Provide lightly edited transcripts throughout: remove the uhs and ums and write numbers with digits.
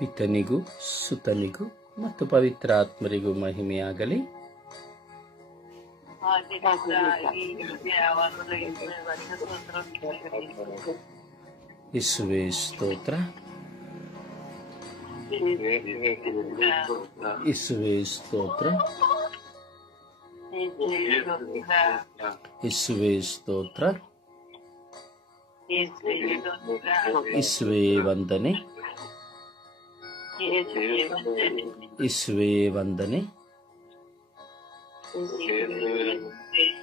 ಪಿತನಿಗೂ ಸುತನಿಗೂ ಮತ್ತು ಪವಿತ್ರಾತ್ಮರಿಗೂ ಮಹಿಮೆಯಾಗಲಿ. ಯೇಸುವೇ ಸ್ತೋತ್ರ, ಯೇಸುವೇ ಸ್ತೋತ್ರ, ಯೇಸುವೇ ಸ್ತೋತ್ರ, ಯೇಸುವೇ ವಂದನೆ, ಯೇಸುವೇ ವಂದನೆ,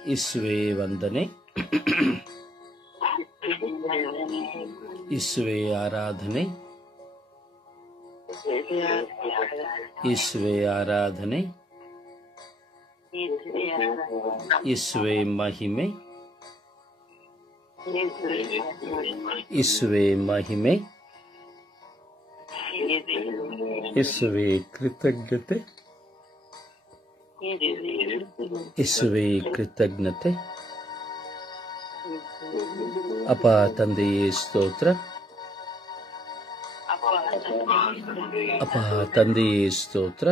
ಯೇಸುವೇ ವಂದನೆ, ಯೇಸುವೇ ಆರಾಧನೆ, ಯೇಸುವೇ ಆರಾಧನೆ, ಯೇಸುವೇ ಮಹಿಮೆ, ಯೇಸುವೇ ಮಹಿಮೆ, ಯೇಸುವೇ ಕೃತಜ್ಞತೆ, ಯೇಸುವೇ ಕೃತಜ್ಞತೆ. ಅಪ್ಪ ತಂದೆಯೇ ಸ್ತೋತ್ರ, ಅಪ್ಪ ತಂದೆಯೇ ಸ್ತೋತ್ರ,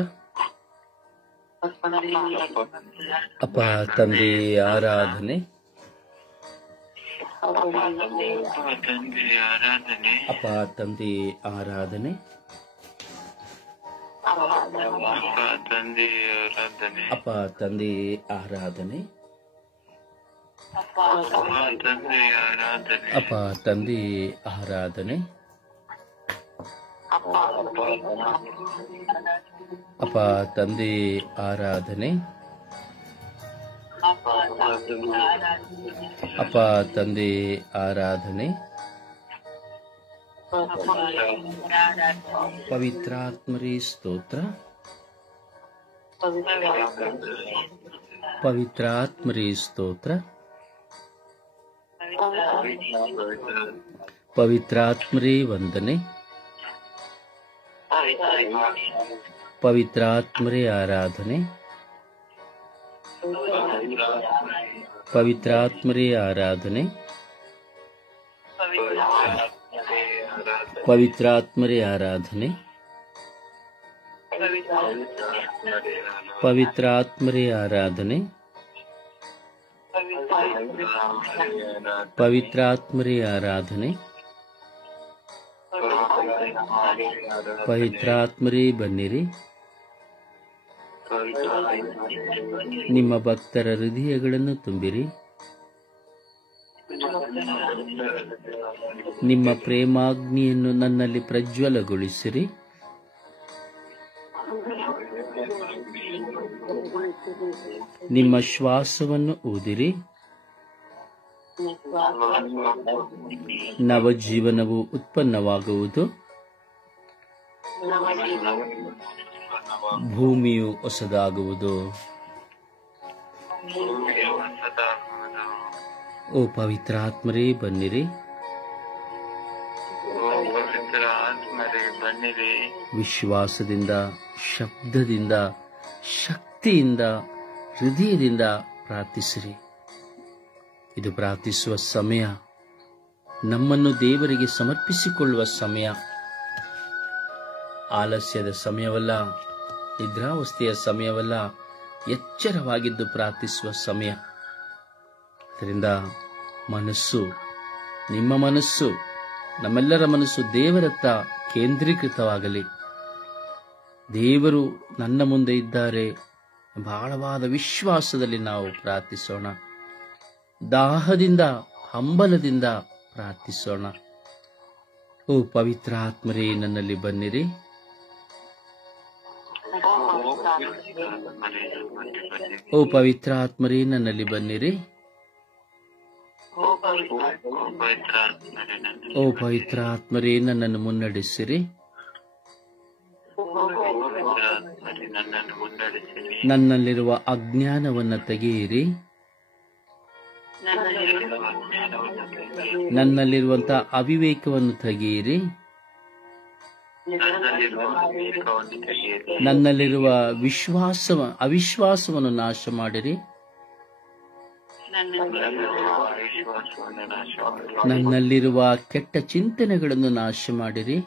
ಅಪ್ಪ ತಂದೆಯೇ ಆರಾಧನೆ, ಅಪ್ಪ ತಂದೆಯೇ ಆರಾಧನೆ, ಅಪ್ಪ ತಂದೆಯೇ ಆರಾಧನೆ, ಅಪ್ಪ ತಂದೆಯೇ ಆರಾಧನೆ, ಅಪ್ಪ ತಂದೆಯೇ ಆರಾಧನೆ, ಅಪ್ಪ ತಂದೆಯೇ ಆರಾಧನೆ. ಪವಿತ್ರಾತ್ಮರೇ ಸ್ತೋತ್ರ, ಪವಿತ್ರಾತ್ಮರೇ ಸ್ತೋತ್ರ, ಪವಿತ್ರಾತ್ಮರೇ ವಂದನೆ, ಪವಿತ್ರಾತ್ಮರೇ ಆರಾಧನೆ, ಪವಿತ್ರಾತ್ಮರೇ ಆರಾಧನೆ, ಪವಿತ್ರಾತ್ಮರೇ ಆರಾಧನೆ, ಪವಿತ್ರಾತ್ಮರೇ ಆರಾಧನೆ, ಪವಿತ್ರಾತ್ಮರೇ ಆರಾಧನೆ, ಪವಿತ್ರಾತ್ಮರೇ ಬನ್ನಿರಿ. ನಿಮ್ಮ ಭಕ್ತರ ಹೃದಯಗಳನ್ನು ತುಂಬಿರಿ. ನಿಮ್ಮ ಪ್ರೇಮಾಗ್ನಿಯನ್ನು ನನ್ನಲ್ಲಿ ಪ್ರಜ್ವಲಗೊಳಿಸಿರಿ. ನಿಮ್ಮ ಶ್ವಾಸವನ್ನು ಊದಿರಿ. ನವಜೀವನವು ಉತ್ಪನ್ನವಾಗುವುದು. ಭೂಮಿಯು ಹೊಸದಾಗುವುದು. ಓ ಪವಿತ್ರಾತ್ಮರೇ ಬನ್ನಿರಿ. ವಿಶ್ವಾಸದಿಂದ, ಶಬ್ದದಿಂದ, ಶಕ್ತಿಯಿಂದ, ಹೃದಯದಿಂದ ಪ್ರಾರ್ಥಿಸಿರಿ. ಇದು ಪ್ರಾರ್ಥಿಸುವ ಸಮಯ, ನಮ್ಮನ್ನು ದೇವರಿಗೆ ಸಮರ್ಪಿಸಿಕೊಳ್ಳುವ ಸಮಯ. ಆಲಸ್ಯದ ಸಮಯವಲ್ಲ, ನಿದ್ರಾವಸ್ಥೆಯ ಸಮಯವಲ್ಲ, ಎಚ್ಚರವಾಗಿದ್ದು ಪ್ರಾರ್ಥಿಸುವ ಸಮಯ. ಇದರಿಂದ ಮನಸ್ಸು, ನಿಮ್ಮ ಮನಸ್ಸು, ನಮ್ಮೆಲ್ಲರ ಮನಸ್ಸು ದೇವರತ್ತ ಕೇಂದ್ರೀಕೃತವಾಗಲಿ. ದೇವರು ನನ್ನ ಮುಂದೆ ಇದ್ದಾರೆ ಎಂಬ ಆಳವಾದ ವಿಶ್ವಾಸದಲ್ಲಿ ನಾವು ಪ್ರಾರ್ಥಿಸೋಣ. ದಾಹದಿಂದ, ಹಂಬಲದಿಂದ ಪ್ರಾರ್ಥಿಸೋಣ. ಓ ಪವಿತ್ರಾತ್ಮರೇ ನನ್ನಲ್ಲಿ ಬನ್ನಿರಿ. ಓ ಪವಿತ್ರಾತ್ಮರೇ ನನ್ನಲ್ಲಿ ಬನ್ನಿರಿ. ಓ ಪವಿತ್ರಾತ್ಮರೇ ನನ್ನನ್ನು ಮುನ್ನಡೆಸಿರಿ. ನನ್ನಲ್ಲಿರುವ ಅಜ್ಞಾನವನ್ನು ತೆಗೆಯಿರಿ. ನನ್ನಲ್ಲಿರುವಂತಹ ಅವಿವೇಕವನ್ನು ತೆಗೆಯಿರಿ. ನನ್ನಲ್ಲಿರುವ ಅವಿಶ್ವಾಸವನ್ನು ನಾಶ ಮಾಡಿರಿ. ನನ್ನಲ್ಲಿರುವ ಕೆಟ್ಟ ಚಿಂತನೆಗಳನ್ನು ನಾಶ ಮಾಡಿರಿ.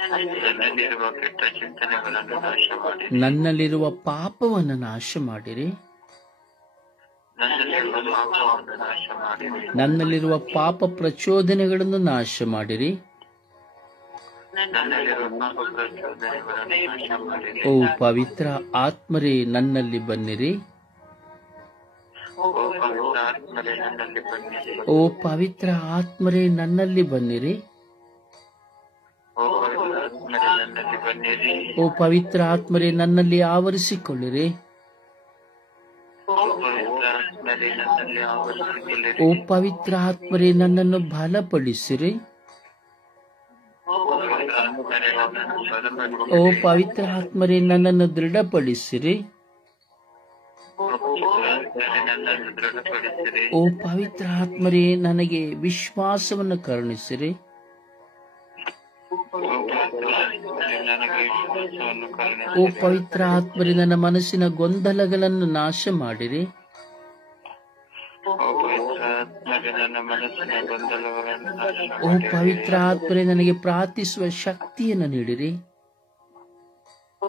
ನನ್ನಲ್ಲಿರುವ ಕೆಟ್ಟ ಚಿಂತನೆಗಳನ್ನು ನಾಶ ಮಾಡಿರಿ. ನನ್ನಲ್ಲಿರುವ ಪಾಪವನ್ನು ನಾಶ ಮಾಡಿರಿ. ನನ್ನಲ್ಲಿರುವ ಪಾಪವನ್ನು ನಾಶ ಮಾಡಿರಿ. ನನ್ನಲ್ಲಿರುವ ಪಾಪ ಪ್ರಚೋದನೆಗಳನ್ನು ನಾಶ ಮಾಡಿರಿ. ನನ್ನಲ್ಲಿರುವ ಪಾಪ ಪ್ರಚೋದನೆಗಳನ್ನು ನಾಶ ಮಾಡಿರಿ. ಓ ಪವಿತ್ರ ಆತ್ಮರೇ ನನ್ನಲ್ಲಿ ಬನ್ನಿರಿ. ಓ ಪವಿತ್ರ ಆತ್ಮರೇ ನನ್ನಲ್ಲಿ ಬನ್ನಿರಿ. ಓ ಪವಿತ್ರ ಆತ್ಮರೇ ನನ್ನಲ್ಲಿ ಬನ್ನಿರಿ. ಓ ಪವಿತ್ರ ಆತ್ಮರೇ ನನ್ನಲ್ಲಿ ಬನ್ನಿರಿ. ಓ ಪವಿತ್ರ ಆತ್ಮರೇ ನನ್ನಲ್ಲಿ ಆವರಿಸಿಕೊಳ್ಳಿರಿ. ಓ ಪವಿತ್ರ ಆತ್ಮರೇ ನನ್ನಲ್ಲಿ ಆವರಿಸಿಕೊಳ್ಳಿರಿ. ಓ ಪವಿತ್ರ ಆತ್ಮರೇ ನನ್ನನ್ನು ಬಲಪಡಿಸಿರಿ. ಓ ಪವಿತ್ರ ಆತ್ಮರೇ ನನ್ನನ್ನು ಬಲಪಡಿಸಿರಿ. ಓ ಪವಿತ್ರ ಆತ್ಮರೇ ನನ್ನನ್ನು ದೃಢಪಡಿಸಿರಿ. ಓ ಪವಿತ್ರ ಆತ್ಮರೇ ನನ್ನನ್ನು ದೃಢಪಡಿಸಿರಿ. ಓ ಪವಿತ್ರ ಆತ್ಮರೇ ನನಗೆ ವಿಶ್ವಾಸವನ್ನು ಕರುಣಿಸಿರಿ. ಓ ಪವಿತ್ರ ಆತ್ಮರೇ ನನಗೆ ವಿಶ್ವಾಸವನ್ನು ಓ ಕರುಣಿಸಿರಿ. ಪವಿತ್ರ ಆತ್ಮರೇ ನನ್ನ ಮನಸ್ಸಿನ ಗೊಂದಲಗಳನ್ನು ನಾಶ ಮಾಡಿರಿ. ಓ ಪವಿತ್ರ ಆತ್ಮರೇ ನನ್ನ ಮನಸ್ಸಿನ ಗೊಂದಲಗಳನ್ನು ನಾಶ ಓ ಮಾಡಿರಿ. ಪವಿತ್ರ ಆತ್ಮರೇ ನನಗೆ ಪ್ರಾರ್ಥಿಸುವ ಶಕ್ತಿಯನ್ನು ನೀಡಿರಿ. ಓ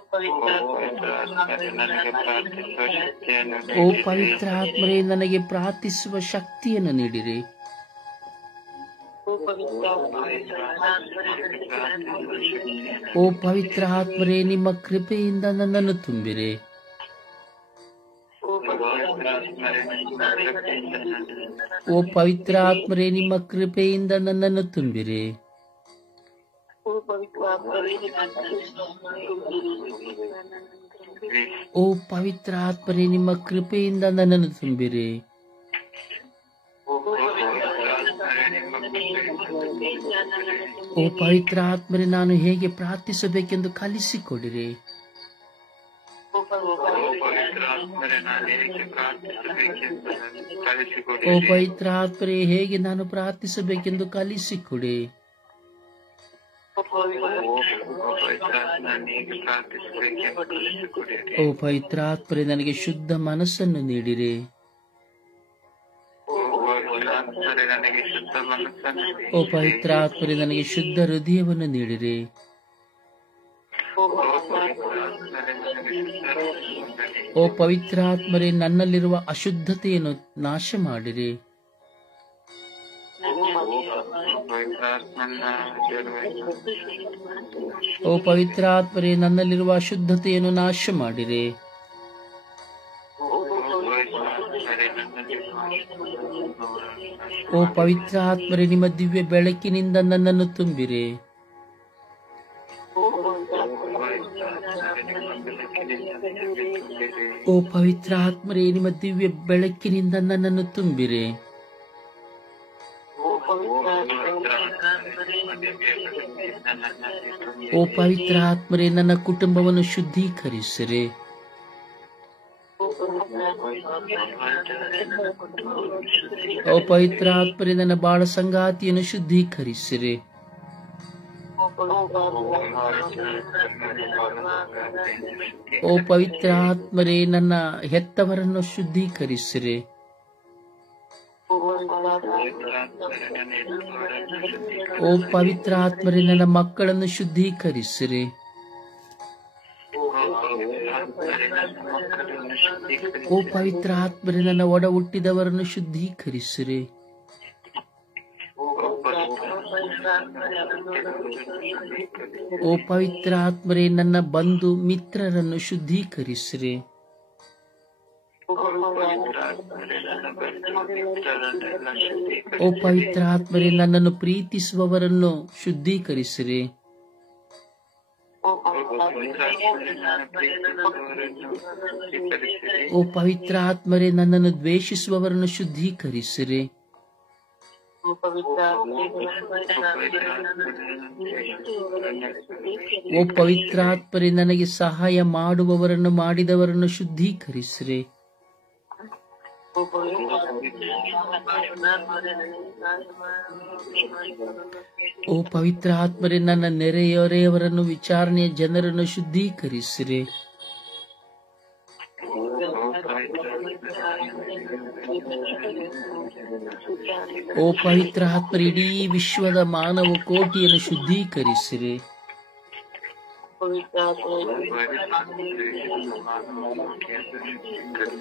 ಪವಿತ್ರ ಆತ್ಮರೇ ನನಗೆ ಪ್ರಾರ್ಥಿಸುವ ಶಕ್ತಿಯನ್ನು ಓ ನೀಡಿರಿ. ಪವಿತ್ರ ಆತ್ಮರೇ ನನಗೆ ಪ್ರಾರ್ಥಿಸುವ ಶಕ್ತಿಯನ್ನು ನೀಡಿರಿ. ಓ ಪವಿತ್ರ ಆತ್ಮರೇ ನಿಮ್ಮ ಕೃಪೆಯಿಂದ ನನ್ನನ್ನು ತುಂಬಿರಿ. ಓ ಪವಿತ್ರ ಆತ್ಮರೇ ನಿಮ್ಮ ಕೃಪೆಯಿಂದ ನನ್ನನ್ನು ತುಂಬಿರಿ. ಓ ಪವಿತ್ರ ಆತ್ಮರೇ ನಿಮ್ಮ ಕೃಪೆಯಿಂದ ನನ್ನನ್ನು ತುಂಬಿರಿ. ಓ ಪವಿತ್ರ ಆತ್ಮರೇ ನಾನು ಹೇಗೆ ಪ್ರಾರ್ಥಿಸಬೇಕೆಂದು ಕಲಿಸಿಕೊಡಿರಿ. ಓ ಪವಿತ್ರ ಆತ್ಮರೇ ಹೇಗೆ ನಾನು ಪ್ರಾರ್ಥಿಸಬೇಕೆಂದು ಕಲಿಸಿಕೊಡಿ. ಓ ಪವಿತ್ರ ಆತ್ಮರೇ ನನಗೆ ಶುದ್ಧ ಮನಸ್ಸನ್ನು ನೀಡಿರಿ. ಓ ಪವಿತ್ರ ಆತ್ಮರೇ ನನಗೆ ಶುದ್ಧ ಹೃದಯವನ್ನು ನೀಡಿರಿ. ಓ ಪವಿತ್ರ ಆತ್ಮರೇ ನನ್ನಲ್ಲಿರುವ ಅಶುದ್ಧತೆಯನ್ನು ನಾಶ ಮಾಡಿರಿ. ಓ ಪವಿತ್ರ ಆತ್ಮರೇ ನನ್ನಲ್ಲಿರುವ ಅಶುದ್ಧತೆಯನ್ನು ನಾಶ ಮಾಡಿರಿ. ಓ ಪವಿತ್ರ ಆತ್ಮರೇ ನಿಮ್ಮ ದಿವ್ಯ ಬೆಳಕಿನಿಂದ ನನ್ನನ್ನು ತುಂಬಿರಿ. ಓ ಪವಿತ್ರ ಆತ್ಮರೇ ನಿಮ್ಮ ದಿವ್ಯ ಬೆಳಕಿನಿಂದ ನನ್ನನ್ನು ತುಂಬಿರಿ. ಓ ಪವಿತ್ರ ಆತ್ಮರೇ ನನ್ನ ಕುಟುಂಬವನ್ನು ಶುದ್ಧೀಕರಿಸಿರಿ. ಓ ಪವಿತ್ರ ಆತ್ಮರೇ ನನ್ನ ಬಾಳ ಸಂಗಾತಿಯನ್ನು ಶುದ್ಧೀಕರಿಸಿರಿ. ಓ ಪವಿತ್ರ ಆತ್ಮರೇ ನನ್ನ ಹೆತ್ತವರನ್ನು ಶುದ್ಧೀಕರಿಸಿರಿ. ಓ ಪವಿತ್ರ ಆತ್ಮರೇ ನನ್ನ ಮಕ್ಕಳನ್ನು ಶುದ್ಧೀಕರಿಸಿರಿ. ಓ ಪವಿತ್ರ ಆತ್ಮರೇ ನನ್ನ ಒಡ ಹುಟ್ಟಿದವರನ್ನು ಶುದ್ಧೀಕರಿಸಿರಿ. ಓ ಪವಿತ್ರ ಆತ್ಮರೇ ನನ್ನ ಬಂಧು ಮಿತ್ರರನ್ನು ಶುದ್ಧೀಕರಿಸಿರಿ. ಓ ಪವಿತ್ರ ಆತ್ಮರೇ ನನ್ನನ್ನು ಪ್ರೀತಿಸುವವರನ್ನು ಶುದ್ಧೀಕರಿಸಿರಿ. ಓ ಪವಿತ್ರ ಆತ್ಮರೇ ನನ್ನನ್ನು ದ್ವೇಷಿಸುವವರನ್ನು ಶುದ್ಧೀಕರಿಸಿರಿ. ಓ ಪವಿತ್ರ ಆತ್ಮರೇ ನನಗೆ ಸಹಾಯ ಮಾಡುವವರನ್ನು ಮಾಡಿದವರನ್ನು ಶುದ್ಧೀಕರಿಸಿರಿ. ಓ ಪವಿತ್ರ ಆತ್ಮರೇ ನನ್ನ ನೆರೆಹೊರೆಯವರನ್ನು ವಿಚಾರಣೆಯ ಜನರನ್ನು ಶುದ್ಧೀಕರಿಸಿರಿ. ಓ ಪವಿತ್ರ ಆತ್ಮರೇ ಇಡೀ ವಿಶ್ವದ ಮಾನವ ಕೋಟಿಯನ್ನು ಶುದ್ಧೀಕರಿಸಿರಿ.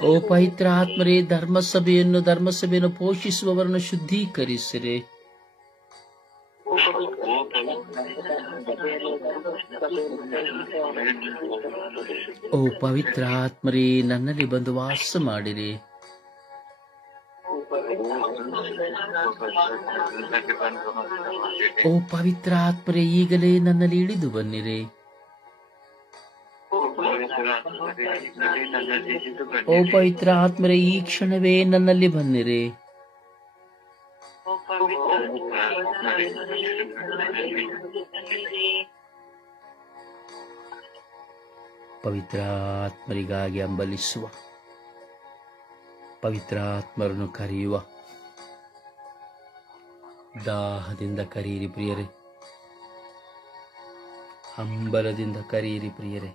ಓ ಪವಿತ್ರ ಆತ್ಮರೇ, ಧರ್ಮಸಭೆಯನ್ನು ಪೋಷಿಸುವವರನ್ನು ಶುದ್ಧೀಕರಿಸಿರಿ. ಓ ಪವಿತ್ರ ಆತ್ಮರೇ, ನನ್ನಲ್ಲಿ ಬಂದು ವಾಸ ಮಾಡಿರಿ. ಓ ಪವಿತ್ರ ಆತ್ಮರೇ, ಈಗಲೇ ನನ್ನಲ್ಲಿ ಇಳಿದು ಬನ್ನಿರಿ. ಓ ಪವಿತ್ರ ಆತ್ಮರೇ, ಈ ಕ್ಷಣವೇ ನನ್ನಲ್ಲಿ ಬನ್ನಿರಿ. ಪವಿತ್ರ ಆತ್ಮರಿಗಾಗಿ ಹಂಬಲಿಸುವ, ಪವಿತ್ರ ಆತ್ಮರನ್ನು ಕರೆಯುವ, ದಾಹದಿಂದ ಕರೆಯಿರಿ ಪ್ರಿಯರೇ, ಹಂಬಲದಿಂದ ಕರೆಯಿರಿ ಪ್ರಿಯರೇ.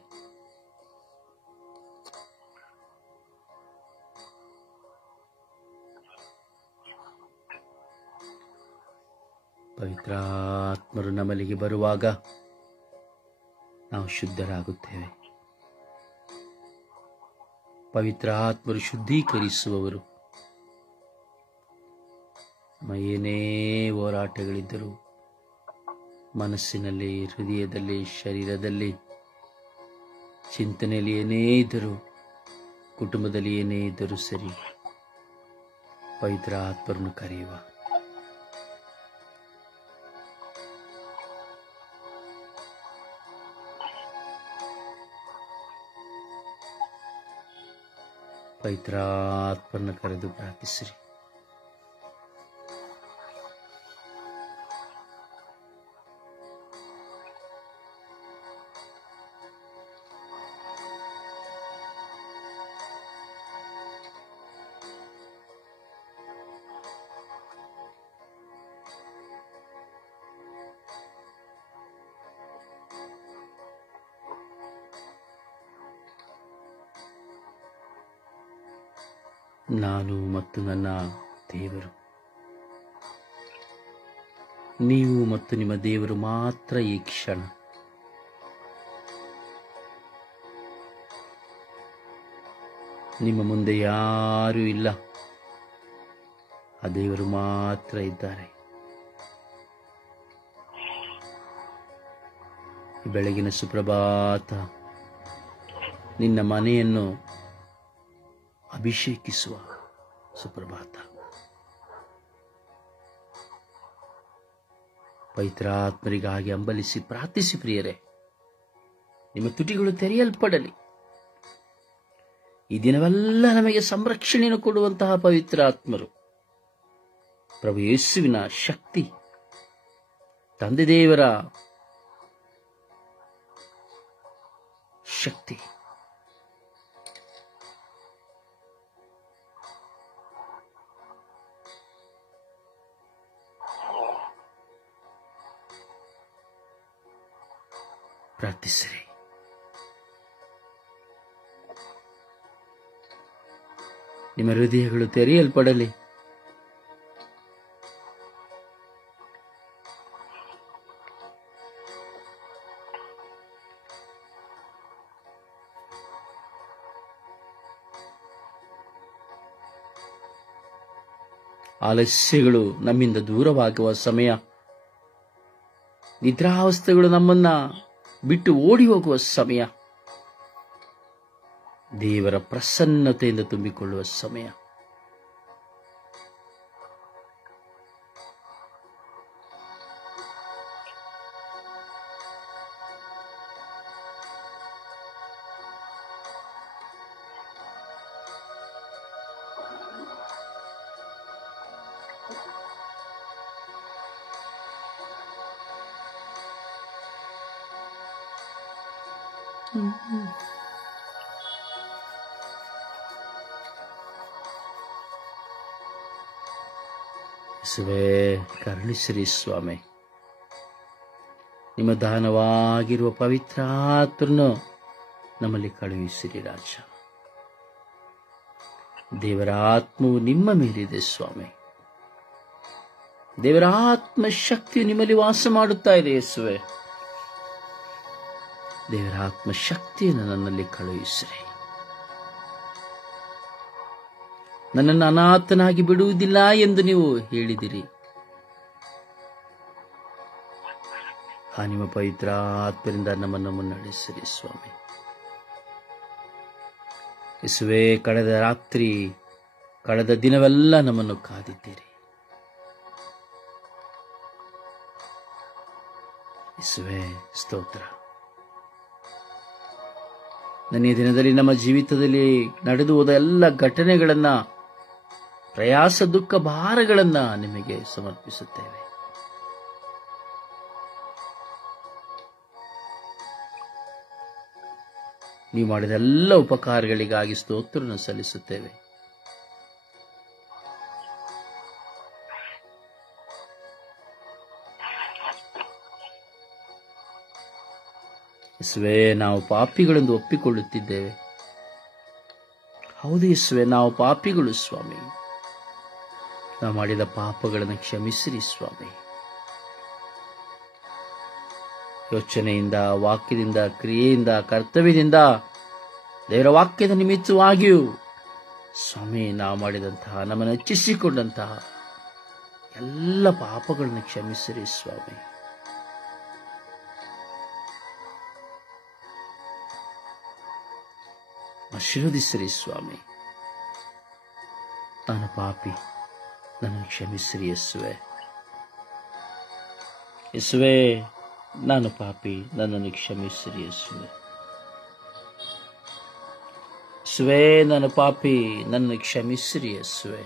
ಪವಿತ್ರ ಆತ್ಮರು ನಮ್ಮಲ್ಲಿಗೆ ಬರುವಾಗ ನಾವು ಶುದ್ಧರಾಗುತ್ತೇವೆ. ಪವಿತ್ರ ಆತ್ಮರು ಶುದ್ಧೀಕರಿಸುವವರು. ನಮ್ಮ ಏನೇ ಹೋರಾಟಗಳಿದ್ದರೂ, ಮನಸ್ಸಿನಲ್ಲಿ, ಹೃದಯದಲ್ಲಿ, ಶರೀರದಲ್ಲಿ, ಚಿಂತನೆಯಲ್ಲಿ ಏನೇ ಇದ್ದರೂ, ಕುಟುಂಬದಲ್ಲಿ ಏನೇ ಇದ್ದರೂ ಸರಿ, ಪವಿತ್ರ ಆತ್ಮರನ್ನು ಕರೆಯುವ. ಪವಿತ್ರ ಆತ್ಮರನ್ನು ಕರೆದು ಪ್ರಾರ್ಥಿಸಿರಿ. ನಾನು ಮತ್ತು ನನ್ನ ದೇವರು, ನೀವು ಮತ್ತು ನಿಮ್ಮ ದೇವರು ಮಾತ್ರ ಈ ಕ್ಷಣ. ನಿಮ್ಮ ಮುಂದೆ ಯಾರೂ ಇಲ್ಲ, ಆ ದೇವರು ಮಾತ್ರ ಇದ್ದಾರೆ. ಬೆಳಗಿನ ಸುಪ್ರಭಾತ ನಿನ್ನ ಮನೆಯನ್ನು ಅಭಿಷೇಕಿಸುವ ಸುಪ್ರಭಾತ. ಪವಿತ್ರ ಆತ್ಮರಿಗಾಗಿ ಹಂಬಲಿಸಿ ಪ್ರಾರ್ಥಿಸಿ ಪ್ರಿಯರೇ. ನಿಮ್ಮ ತುಟಿಗಳು ತೆರೆಯಲ್ಪಡಲಿ. ಈ ದಿನವೆಲ್ಲ ನಮಗೆ ಸಂರಕ್ಷಣೆಯನ್ನು ಕೊಡುವಂತಹ ಪವಿತ್ರ ಆತ್ಮರು, ಪ್ರಭು ಯೇಸುವಿನ ಶಕ್ತಿ, ತಂದೆ ದೇವರ ಶಕ್ತಿ, ಪ್ರಾರ್ಥಿಸಿರಿ. ನಿಮ್ಮ ಹೃದಯಗಳು ತೆರೆಯಲ್ಪಡಲಿ. ಆಲಸ್ಯಗಳು ನಮ್ಮಿಂದ ದೂರವಾಗುವ ಸಮಯ, ನಿದ್ರಾವಸ್ಥೆಗಳು ನಮ್ಮನ್ನ ಬಿಟ್ಟು ಓಡಿ ಹೋಗುವ ಸಮಯ, ದೇವರ ಪ್ರಸನ್ನತೆಯಿಂದ ತುಂಬಿಕೊಳ್ಳುವ ಸಮಯ. ಯೇಸುವೇ, ಕರುಣಿಸಿರಿ ಸ್ವಾಮಿ. ನಿಮ್ಮ ದಾನವಾಗಿರುವ ಪವಿತ್ರ ಆತ್ಮರನ್ನು ನಮ್ಮಲ್ಲಿ ಕಳುಹಿಸಿರಿ ರಾಜ. ದೇವರ ಆತ್ಮವು ನಿಮ್ಮ ಮೇಲಿದೆ ಸ್ವಾಮಿ. ದೇವರ ಆತ್ಮ ಶಕ್ತಿಯು ನಿಮ್ಮಲ್ಲಿ ವಾಸ ಮಾಡುತ್ತಾ ಇದೆ ಯೇಸುವೇ. ದೇವರ ಆತ್ಮಶಕ್ತಿಯನ್ನು ನನ್ನಲ್ಲಿ ಕಳುಹಿಸಿರಿ. ನನ್ನನ್ನು ಅನಾಥನಾಗಿ ಬಿಡುವುದಿಲ್ಲ ಎಂದು ನೀವು ಹೇಳಿದಿರಿ. ನಿಮ್ಮ ಪವಿತ್ರ ಆತ್ಮರಿಂದ ನಮ್ಮನ್ನು ಮುನ್ನಡೆಸಿರಿ ಸ್ವಾಮಿ. ಯೇಸುವೇ, ಕಳೆದ ರಾತ್ರಿ ಕಳೆದ ದಿನವೆಲ್ಲ ನಮ್ಮನ್ನು ಕಾದಿದ್ದೀರಿ. ಯೇಸುವೇ, ಸ್ತೋತ್ರ. ನನ್ನ ದಿನದಲ್ಲಿ ನಮ್ಮ ಜೀವಿತದಲ್ಲಿ ನಡೆದು ಹೋದ ಎಲ್ಲ ಘಟನೆಗಳನ್ನ, ಪ್ರಯಾಸ ದುಃಖ ಭಾರಗಳನ್ನ ನಿಮಗೆ ಸಮರ್ಪಿಸುತ್ತೇವೆ. ನೀವು ಮಾಡಿದ ಎಲ್ಲ ಉಪಕಾರಗಳಿಗಾಗಿ ಸ್ತೋತ್ರವನ್ನು ಸಲ್ಲಿಸುತ್ತೇವೆ. ಯೇಸುವೇ, ನಾವು ಪಾಪಿಗಳೆಂದು ಒಪ್ಪಿಕೊಳ್ಳುತ್ತಿದ್ದೇವೆ. ಹೌದು ಯೇಸುವೇ, ನಾವು ಪಾಪಿಗಳು ಸ್ವಾಮಿ. ನಾವು ಮಾಡಿದ ಪಾಪಗಳನ್ನು ಕ್ಷಮಿಸಿರಿ ಸ್ವಾಮಿ. ಯೋಚನೆಯಿಂದ, ವಾಕ್ಯದಿಂದ, ಕ್ರಿಯೆಯಿಂದ, ಕರ್ತವ್ಯದಿಂದ, ದೇವರ ವಾಕ್ಯದ ನಿಮಿತ್ತವಾಗಿಯೂ ಸ್ವಾಮಿ ನಾವು ಮಾಡಿದಂತಹ, ನಮ್ಮನ್ನು ಹೆಚ್ಚಿಸಿಕೊಂಡಂತಹ ಎಲ್ಲ ಪಾಪಗಳನ್ನು ಕ್ಷಮಿಸಿರಿ ಸ್ವಾಮಿ. ಆಶೀರ್ವದಿಸಿರಿ ಸ್ವಾಮಿ. ನಾನು ಪಾಪಿ, ನನ್ನನ್ನು ಕ್ಷಮಿಸಿರಿ ಯೇಸುವೆ. ಯೇಸುವೆ, ನಾನು ಪಾಪಿ, ನನ್ನನ್ನು ಕ್ಷಮಿಸಿರಿ ಯೇಸುವೆ. ಯೇಸುವೆ, ನಾನು ಪಾಪಿ, ನನ್ನನ್ನು ಕ್ಷಮಿಸಿರಿ ಯೇಸುವೆ.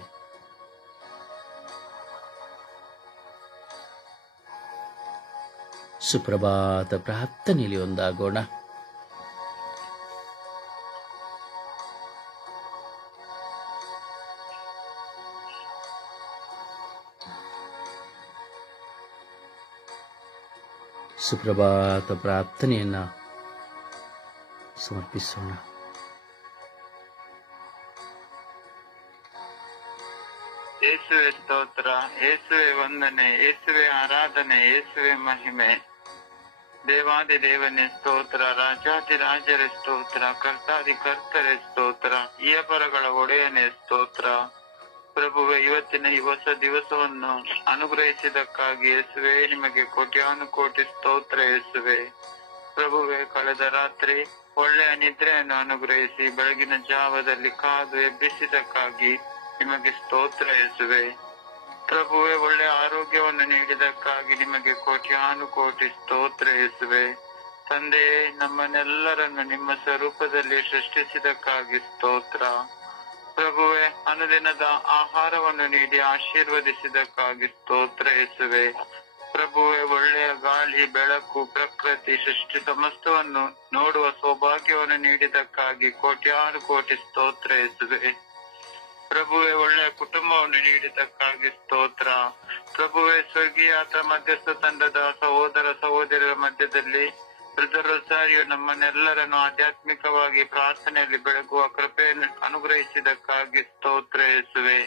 ಸುಪ್ರಭಾತ ಪ್ರಾರ್ಥನೆಯಲ್ಲಿ ಒಂದಾಗೋಣ. ಸುಪ್ರಭಾತ ಪ್ರಾರ್ಥನೆಯನ್ನ ಸಮರ್ಪಿಸೋಣ. ಯೇಸುವೆ ಸ್ತೋತ್ರ, ಯೇಸುವೆ ವಂದನೆ, ಯೇಸುವೆ ಆರಾಧನೆ, ಯೇಸುವೆ ಮಹಿಮೆ. ದೇವಾದಿ ದೇವನೇ ಸ್ತೋತ್ರ, ರಾಜಾದಿ ರಾಜರೇ ಸ್ತೋತ್ರ, ಕರ್ತಾದಿ ಕರ್ತರೇ ಸ್ತೋತ್ರ, ಇಯಪರಗಳ ಒಡೆಯನೇ ಸ್ತೋತ್ರ. ಪ್ರಭುವೆ, ಇವತ್ತಿನ ಈ ಹೊಸ ದಿವಸವನ್ನು ಅನುಗ್ರಹಿಸಿದಕ್ಕಾಗಿ ಯೇಸುವೆ ನಿಮಗೆ ಕೋಟ್ಯಾನುಕೋಟಿ ಸ್ತೋತ್ರ ಯೇಸುವೆ. ಪ್ರಭುವೆ, ಕಳೆದ ರಾತ್ರಿ ಒಳ್ಳೆಯ ನಿದ್ರೆಯನ್ನು ಅನುಗ್ರಹಿಸಿ ಬೆಳಗಿನ ಜಾವದಲ್ಲಿ ಕಾದು ಎಬ್ಬಿಸಿದಕ್ಕಾಗಿ ನಿಮಗೆ ಸ್ತೋತ್ರ ಯೇಸುವೆ. ಪ್ರಭುವೆ, ಒಳ್ಳೆಯ ಆರೋಗ್ಯವನ್ನು ನೀಡಿದಕ್ಕಾಗಿ ನಿಮಗೆ ಕೋಟ್ಯಾನುಕೋಟಿ ಸ್ತೋತ್ರ ಯೇಸುವೆ. ತಂದೆಯೇ, ನಮ್ಮನ್ನೆಲ್ಲರನ್ನು ನಿಮ್ಮ ಸ್ವರೂಪದಲ್ಲಿ ಸೃಷ್ಟಿಸಿದಕ್ಕಾಗಿ ಸ್ತೋತ್ರ. ಪ್ರಭುವೆ, ಅನುದಿನದ ಆಹಾರವನ್ನು ನೀಡಿ ಆಶೀರ್ವದಿಸಿದಕ್ಕಾಗಿ ಸ್ತೋತ್ರ ಯೇಸುವೆ. ಪ್ರಭುವೆ, ಒಳ್ಳೆಯ ಗಾಳಿ, ಬೆಳಕು, ಪ್ರಕೃತಿ, ಸೃಷ್ಟಿ ಸಮಸ್ತವನ್ನು ನೋಡುವ ಸೌಭಾಗ್ಯವನ್ನು ನೀಡಿದಕ್ಕಾಗಿ ಕೋಟ್ಯಾನುಕೋಟಿ ಸ್ತೋತ್ರ ಯೇಸುವೆ. ಪ್ರಭುವೆ, ಒಳ್ಳೆಯ ಕುಟುಂಬವನ್ನು ನೀಡಿದಕ್ಕಾಗಿ ಸ್ತೋತ್ರ. ಪ್ರಭುವೆ, ಸ್ವರ್ಗೀಯಾತ ಮಧ್ಯಸ್ಥ ತಂಡದ ಸಹೋದರ ಸಹೋದರರ ಮಧ್ಯದಲ್ಲಿ ರುದ್ರಸಾರಿಯು ನಮ್ಮನ್ನೆಲ್ಲರನ್ನು ಆಧ್ಯಾತ್ಮಿಕವಾಗಿ ಪ್ರಾರ್ಥನೆಯಲ್ಲಿ ಬೆಳಗುವ ಕೃಪೆಯನ್ನು ಅನುಗ್ರಹಿಸಿದಕ್ಕಾಗಿ ಸ್ತೋತ್ರ ಯೇಸುವೆ.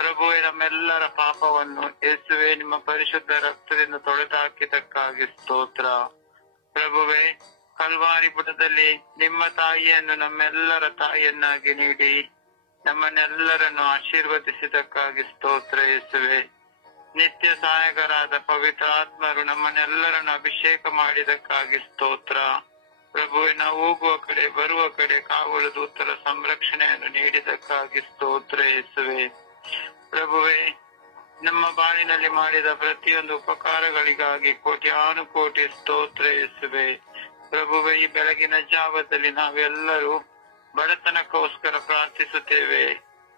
ಪ್ರಭುವೆ, ನಮ್ಮೆಲ್ಲರ ಪಾಪವನ್ನು ಯೇಸುವೆ ನಿಮ್ಮ ಪರಿಶುದ್ಧ ರಕ್ತದಿಂದ ತೊಳೆದು ಹಾಕಿದಕ್ಕಾಗಿ ಸ್ತೋತ್ರ. ಪ್ರಭುವೆ, ಕಲ್ವಾರಿ ಪುಟದಲ್ಲಿ ನಿಮ್ಮ ತಾಯಿಯನ್ನು ನಮ್ಮೆಲ್ಲರ ತಾಯಿಯನ್ನಾಗಿ ನೀಡಿ ನಮ್ಮನ್ನೆಲ್ಲರನ್ನು ಆಶೀರ್ವದಿಸಿದಕ್ಕಾಗಿ ಸ್ತೋತ್ರ ಯೇಸುವೆ. ನಿತ್ಯ ಸಹಾಯಕರಾದ ಪವಿತ್ರ ಆತ್ಮರು ನಮ್ಮನ್ನೆಲ್ಲರನ್ನು ಅಭಿಷೇಕ ಮಾಡಿದಕ್ಕಾಗಿ ಸ್ತೋತ್ರ. ಪ್ರಭುವೆ, ನಾವು ಹೋಗುವ ಕಡೆ ಬರುವ ಕಡೆ ಕಾವಲು ದೂತರ ಸಂರಕ್ಷಣೆಯನ್ನು ನೀಡಿದಕ್ಕಾಗಿ ಸ್ತೋತ್ರ ಯೇಸುವೆ. ಪ್ರಭುವೆ, ನಮ್ಮ ಬಾಳಿನಲ್ಲಿ ಮಾಡಿದ ಪ್ರತಿಯೊಂದು ಉಪಕಾರಗಳಿಗಾಗಿ ಕೋಟ್ಯಾನುಕೋಟಿ ಸ್ತೋತ್ರ ಯೇಸುವೆ. ಪ್ರಭುವೆ, ಈ ಬೆಳಗಿನ ಜಾವದಲ್ಲಿ ನಾವೆಲ್ಲರೂ ಬಡತನಕ್ಕೋಸ್ಕರ ಪ್ರಾರ್ಥಿಸುತ್ತೇವೆ.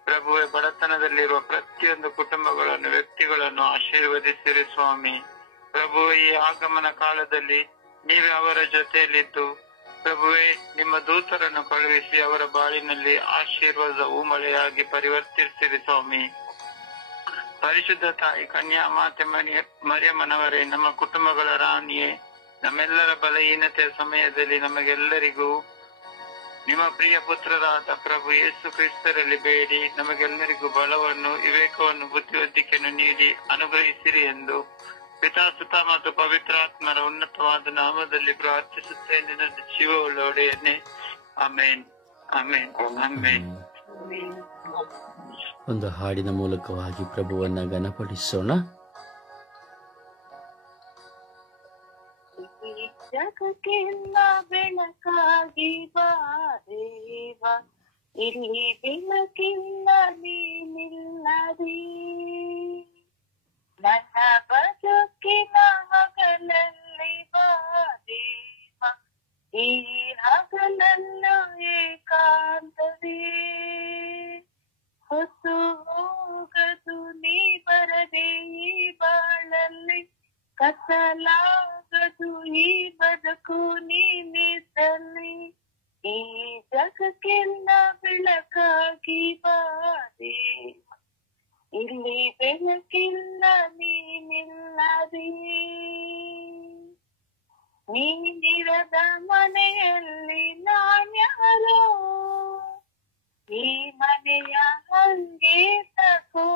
ಪ್ರಭುವೆ, ಬಡತನದಲ್ಲಿರುವ ಪ್ರತಿಯೊಂದು ಕುಟುಂಬಗಳನ್ನು, ವ್ಯಕ್ತಿಗಳನ್ನು ಆಶೀರ್ವದಿಸಿರಿ ಸ್ವಾಮಿ. ಪ್ರಭುವೆ, ಈ ಆಗಮನ ಕಾಲದಲ್ಲಿ ನೀವೇ ಅವರ ಜೊತೆಯಲ್ಲಿದ್ದು ಪ್ರಭುವೆ ನಿಮ್ಮ ದೂತರನ್ನು ಕಳುಹಿಸಿ ಅವರ ಬಾಳಿನಲ್ಲಿ ಆಶೀರ್ವಾದ ಹೂಮಳೆಯಾಗಿ ಪರಿವರ್ತಿಸಿರಿ ಸ್ವಾಮಿ. ಪರಿಶುದ್ಧ ತಾಯಿ ಕನ್ಯಾ ಮಾತೆ ಮರಿಯಮ್ಮನವರೇ, ನಮ್ಮ ಕುಟುಂಬಗಳ ರಾಣಿಯೇ, ನಮ್ಮೆಲ್ಲರ ಬಲಹೀನತೆಯ ಸಮಯದಲ್ಲಿ ನಮಗೆಲ್ಲರಿಗೂ ನಿಮ್ಮ ಪ್ರಿಯ ಪುತ್ರರಾದ ಪ್ರಭು ಯೇಸು ಕ್ರಿಸ್ತರಲ್ಲಿ ಬೇಡಿ ನಮಗೆಲ್ಲರಿಗೂ ಬಲವನ್ನು, ವಿವೇಕವನ್ನು, ಬುದ್ಧಿವಂತಿಕೆಯನ್ನು ನೀಡಿ ಅನುಗ್ರಹಿಸಿರಿ ಎಂದು ಪಿತಾ ಸುತ ಮತ್ತು ಪವಿತ್ರಾತ್ಮರ ಉನ್ನತವಾದ ನಾಮದಲ್ಲಿ ಪ್ರಾರ್ಥಿಸುತ್ತೇನೆ ನನ್ನ ಜೀವವುಳ್ಳ ಒಡೆಯನ್ನೇ. ಆಮೇನ್, ಆಮೇನ್, ಆಮೇನ್. ಒಂದು ಹಾಡಿನ ಮೂಲಕವಾಗಿ ಪ್ರಭುವನ್ನ ಘನಪಡಿಸೋಣ. ಜಗಕ್ಕೆಲ್ಲ ಬೆಳಕಾಗಿ ಬಾ ದೇವ, ಇಲ್ಲಿ ಬೆಳಕಿಲ್ಲ ನೀನಿಲ್ಲದೆ. ನನ್ನ ಬದುಕಿನ ಹಗಲಲ್ಲಿ ಬಾ ದೇವ, ಈ ಹಗಲನ್ನು ಏಕಾಂತವೇ. ಹೊತ್ತು ಹೋಗದು ನೀ ಬರದೆ ಈ ಬಾಳಲ್ಲಿ, ಕತ್ತಲಾಗದು ಈ ಬದುಕು ನೀನಿದ್ದಲ್ಲಿ. ಈ ಜಗಕ್ಕೆಲ್ಲ ಬೆಳಕಾಗಿ ಬಾ ದೇವ, ಇಲ್ಲಿ ಬೆಳಕಿಲ್ಲ ನೀನಿಲ್ಲದೆ. ನೀನಿರದ ಮನೆಯಲ್ಲಿ ನಾನ್ಯಾರೋ, ಈ ಮನೆಯ ಹಂಗೆ ತಕೋ.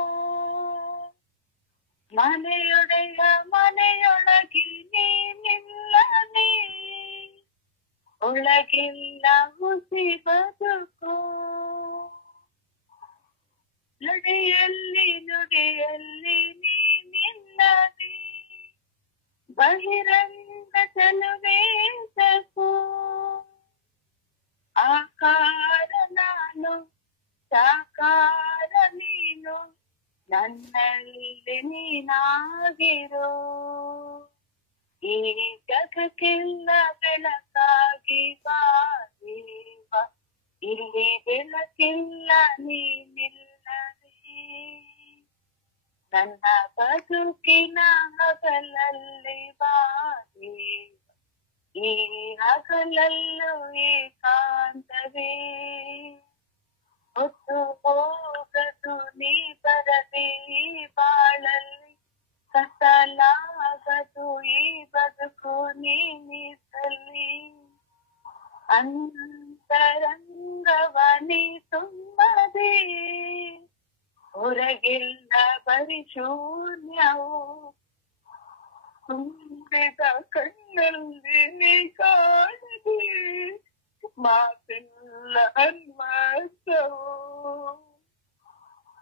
ಮನೆಯೊಡೆಯ ಮನೆಯೊಳಗೆ ನೀನಿಲ್ಲದೆ, ಒಳಗಿಲ್ಲ ಹುಸಿ ಬದುಕು. ನುಡಿಯಲ್ಲಿ ನುಡಿಯಲ್ಲಿ ನೀನಿಲ್ಲದೆ, ಬಹಿರಂಗ ಚೆಲುವೆ ತಕೋ. ಆಕಾರ ನಾನು, ಸಾಕಾರ ನೀನು, ನನ್ನಲ್ಲಿ ನೀನಾಗಿರೋ. ಈ ಜಗಕ್ಕೆಲ್ಲ ಬೆಳಕಾಗಿ ಬಾ ದೇವ, ಇಲ್ಲಿ ಬೆಳಕಿಲ್ಲ ನೀನಿಲ್ಲದೆ. ನನ್ನ ಬದುಕಿನ ಹಗಲಲ್ಲಿ ಬಾ ದೇವ, ಈ ಹಗಲಲ್ಲೂ ಏಕಾಂತವೇ. ಹೊತ್ತು ಹೋಗದು ನೀ ಬರದೆ ಈ ಬಾಳಲ್ಲಿ, ಕತ್ತಲಾಗದು ಈ ಬದುಕು ನೀನಿದ್ದಲ್ಲಿ. ಅಂತರಂಗವನಿ ತುಂಬದೆ, ಹೊರಗೆಲ್ಲ ಬರಿ ಶೂನ್ಯವು. ತುಂಬಿದ ಕಣ್ಣಲ್ಲಿ ನೀ ಕಾಣದೆ, ಮಾತೆಲ್ಲ ಅನ್ವರ್ಥವು.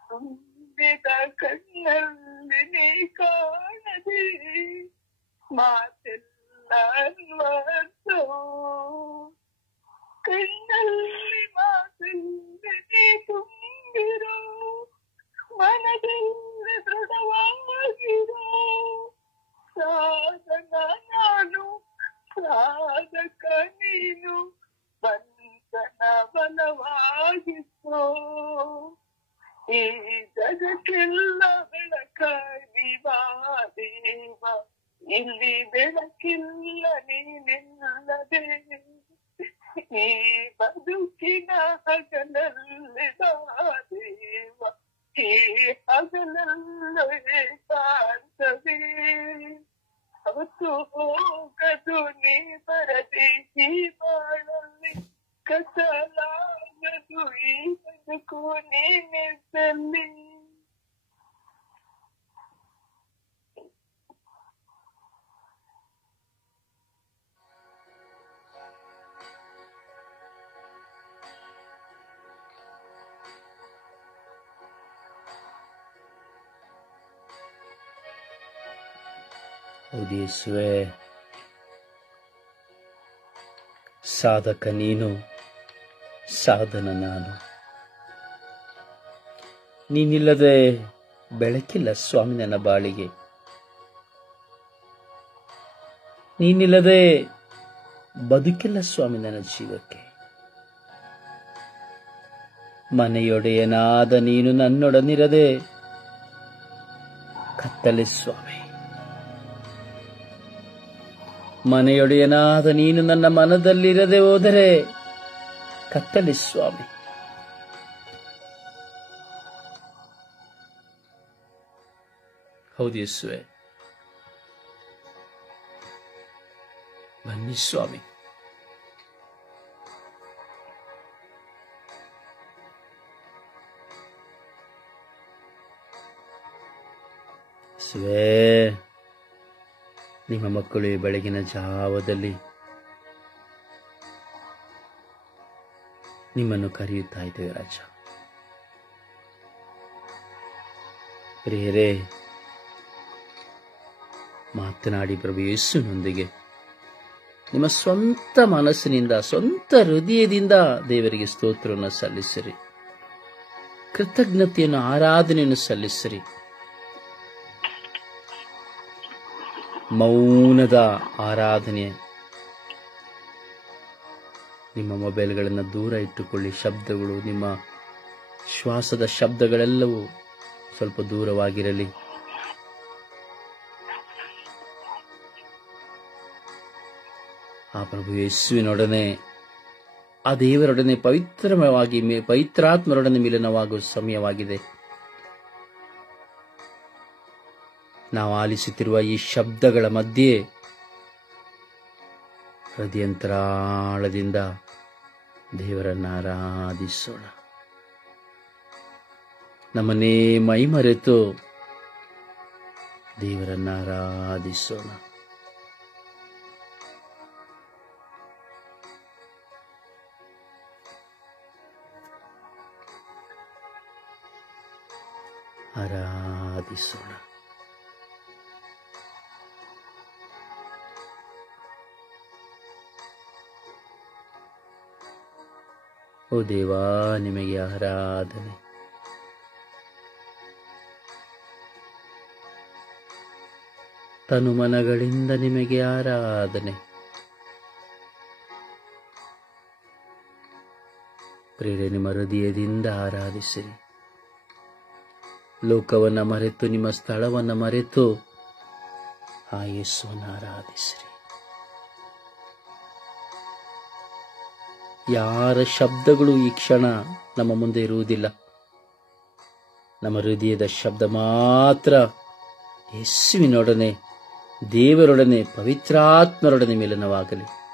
ತುಂಬಿದ ಕಣ್ಣಲ್ಲಿ ನೀ ಕಾಣದೆ, ಮಾತೆಲ್ಲ ಅನ್ವರ್ಥವು. ಕಣ್ಣಲ್ಲಿ ಮಾತೆಲ್ಲದೆ ತುಂಬಿರೋ, ಮನದಲ್ಲಿ ದೃಢವಾಗಿರೋ. ಸಾಧಕ ನಾನು, ಸಾಧಕ ನೀನು, ಬಂಧನ ಬಲವಾಗಿಸೋ. ಈ ಜಗಕ್ಕೆಲ್ಲ ಬೆಳಕಾಗಿ ಬಾ ದೇವ, ಇಲ್ಲಿ ಬೆಳಕಿಲ್ಲ ನೀನಿಲ್ಲದೆ. ಈ ಬದುಕಿನ ಹಗಲಲ್ಲಿ ಬಾ ದೇವ, ಈ ಹಗಲಲ್ಲೂ ಏಕಾಂತವೇ. ಹೊತ್ತು ಹೋಗದು ನೀ ಬರದೆ ಈ ಬಾಳಲ್ಲಿ, ಕತ್ತಲಾಗದು ಈ ಬದುಕು ನೀನಿದ್ದಲ್ಲಿ. ಹೌದು ಯೇಸುವೇ, ಸಾಧಕ ನೀನು, ಸಾಧನ ನಾನು. ನೀನಿಲ್ಲದೆ ಬೆಳಕಿಲ್ಲ ಸ್ವಾಮಿ ನನ್ನ ಬಾಳಿಗೆ. ನೀನಿಲ್ಲದೆ ಬದುಕಿಲ್ಲ ಸ್ವಾಮಿ ನನ್ನ ಜೀವಕ್ಕೆ. ಮನೆಯೊಡೆಯನಾದ ನೀನು ನನ್ನೊಡನಿರದೆ ಕತ್ತಲೆ ಸ್ವಾಮಿ. ಮನೆಯೊಡೆಯನಾದ ನೀನು ನನ್ನ ಮನದಲ್ಲಿರದೆ ಹೋದರೆ ಕತ್ತಲೆ ಸ್ವಾಮಿ. ಹೌದು ಯೇಸುವೆ, ಬನ್ನಿ ಸ್ವಾಮಿ. ಯೇಸುವೇ, ನಿಮ್ಮ ಮಕ್ಕಳು ಈ ಬೆಳಗಿನ ಜಾವದಲ್ಲಿ ನಿಮ್ಮನ್ನು ಕರೆಯುತ್ತಾ ಇದ್ದೇವೆ ರಾಜ. ಪ್ರಿಯರೇ, ಮಾತನಾಡಿ ಪ್ರಭು ಯೇಸುವಿನೊಂದಿಗೆ ನಿಮ್ಮ ಸ್ವಂತ ಮನಸ್ಸಿನಿಂದ, ಸ್ವಂತ ಹೃದಯದಿಂದ ದೇವರಿಗೆ ಸ್ತೋತ್ರವನ್ನು ಸಲ್ಲಿಸಿರಿ, ಕೃತಜ್ಞತೆಯನ್ನು, ಆರಾಧನೆಯನ್ನು ಸಲ್ಲಿಸಿರಿ. ಮೌನದ ಆರಾಧನೆ. ನಿಮ್ಮ ಮೊಬೈಲ್ಗಳನ್ನು ದೂರ ಇಟ್ಟುಕೊಳ್ಳಿ. ಶಬ್ದಗಳು, ನಿಮ್ಮ ಶ್ವಾಸದ ಶಬ್ದಗಳೆಲ್ಲವೂ ಸ್ವಲ್ಪ ದೂರವಾಗಿರಲಿ. ಆ ಪ್ರಭು ಯೇಸುವಿನೊಡನೆ, ಆ ದೇವರೊಡನೆ ಪವಿತ್ರಾತ್ಮರೊಡನೆ ಮಿಲನವಾಗುವ ಸಮಯವಾಗಿದೆ. ನಾವು ಆಲಿಸುತ್ತಿರುವ ಈ ಶಬ್ದಗಳ ಮಧ್ಯೆ ಹೃದಯಂತರಾಳದಿಂದ ದೇವರನ್ನು ಆರಾಧಿಸೋಣ. ನಮ್ಮನ್ನೇ ಮೈಮರೆತು ದೇವರನ್ನು ಆರಾಧಿಸೋಣ. ಆರಾಧಿಸೋಣ. ಓ ದೇವಾ, ನಿಮಗೆ ಆರಾಧನೆ. ತನುಮನಗಳಿಂದ ನಿಮಗೆ ಆರಾಧನೆ. ಪ್ರೇರೆ, ನಿಮ್ಮ ಹೃದಯದಿಂದ ಆರಾಧಿಸಿರಿ. ಲೋಕವನ್ನು ಮರೆತು, ನಿಮ್ಮ ಸ್ಥಳವನ್ನು ಮರೆತು ಆ ಯೇಸುವನ್ನು ಆರಾಧಿಸಿರಿ. ಯಾರ ಶಬ್ದಗಳು ಈ ಕ್ಷಣ ನಮ್ಮ ಮುಂದೆ ಇರುವುದಿಲ್ಲ. ನಮ್ಮ ಹೃದಯದ ಶಬ್ದ ಮಾತ್ರ ಯೇಸುವಿನೊಡನೆ, ದೇವರೊಡನೆ, ಪವಿತ್ರಾತ್ಮರೊಡನೆ ಮಿಲನವಾಗಲಿ.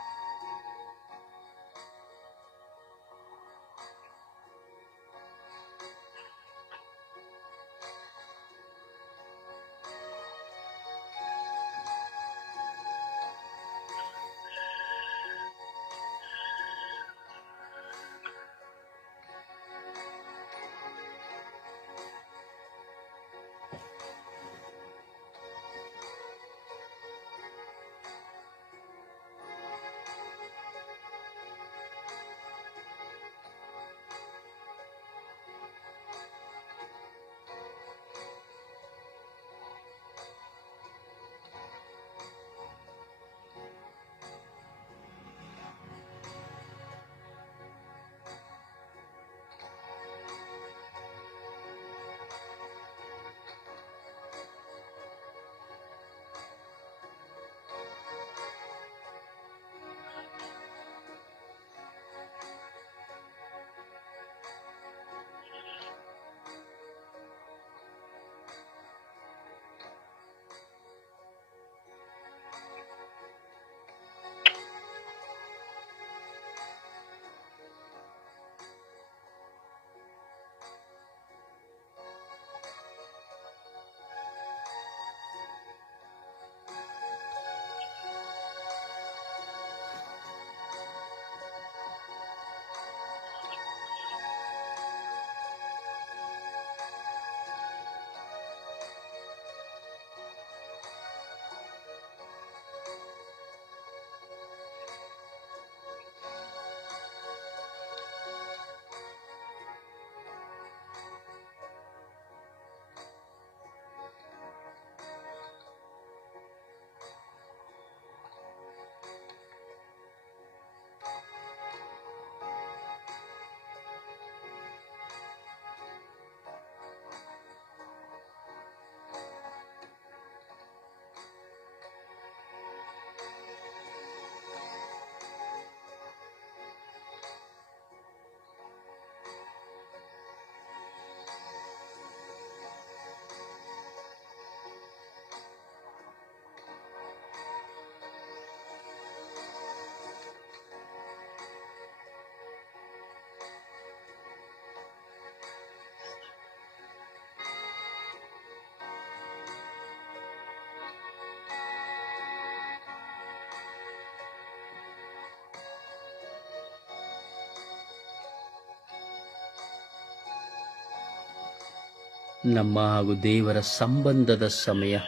ನಮ್ಮ ಹಾಗೂ ದೇವರ ಸಂಬಂಧದ ಸಮಯ.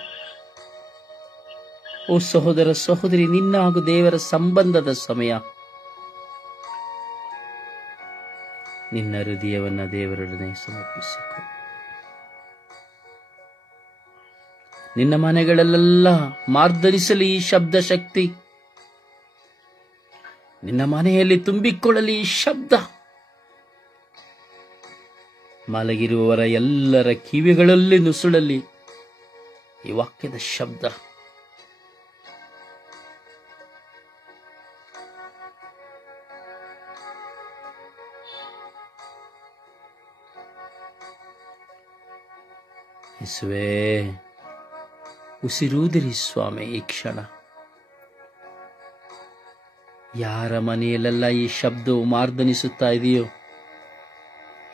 ಓ ಸಹೋದರ ಸಹೋದರಿ, ನಿನ್ನ ಹಾಗೂ ದೇವರ ಸಂಬಂಧದ ಸಮಯ. ನಿನ್ನ ಹೃದಯವನ್ನ ದೇವರೊಡನೆ ಸಮರ್ಪಿಸಿಕೊ. ನಿನ್ನ ಮನೆಗಳಲ್ಲೆಲ್ಲ ಮಾರ್ದನಿಸಲಿ ಈ ಶಬ್ದ ಶಕ್ತಿ. ನಿನ್ನ ಮನೆಯಲ್ಲಿ ತುಂಬಿಕೊಳ್ಳಲಿ ಈ ಶಬ್ದ. ಮಲಗಿರುವವರ ಎಲ್ಲರ ಕಿವಿಗಳಲ್ಲಿ ನುಸುಳಲಿ ಈ ವಾಕ್ಯದ ಶಬ್ದ. ಯೇಸುವೇ, ಉಸಿರೂದಿರಿ ಸ್ವಾಮಿ ಈ ಕ್ಷಣ. ಯಾರ ಮನೆಯಲ್ಲೆಲ್ಲ ಈ ಶಬ್ದವು ಮಾರ್ದನಿಸುತ್ತಾ ಇದೆಯೋ,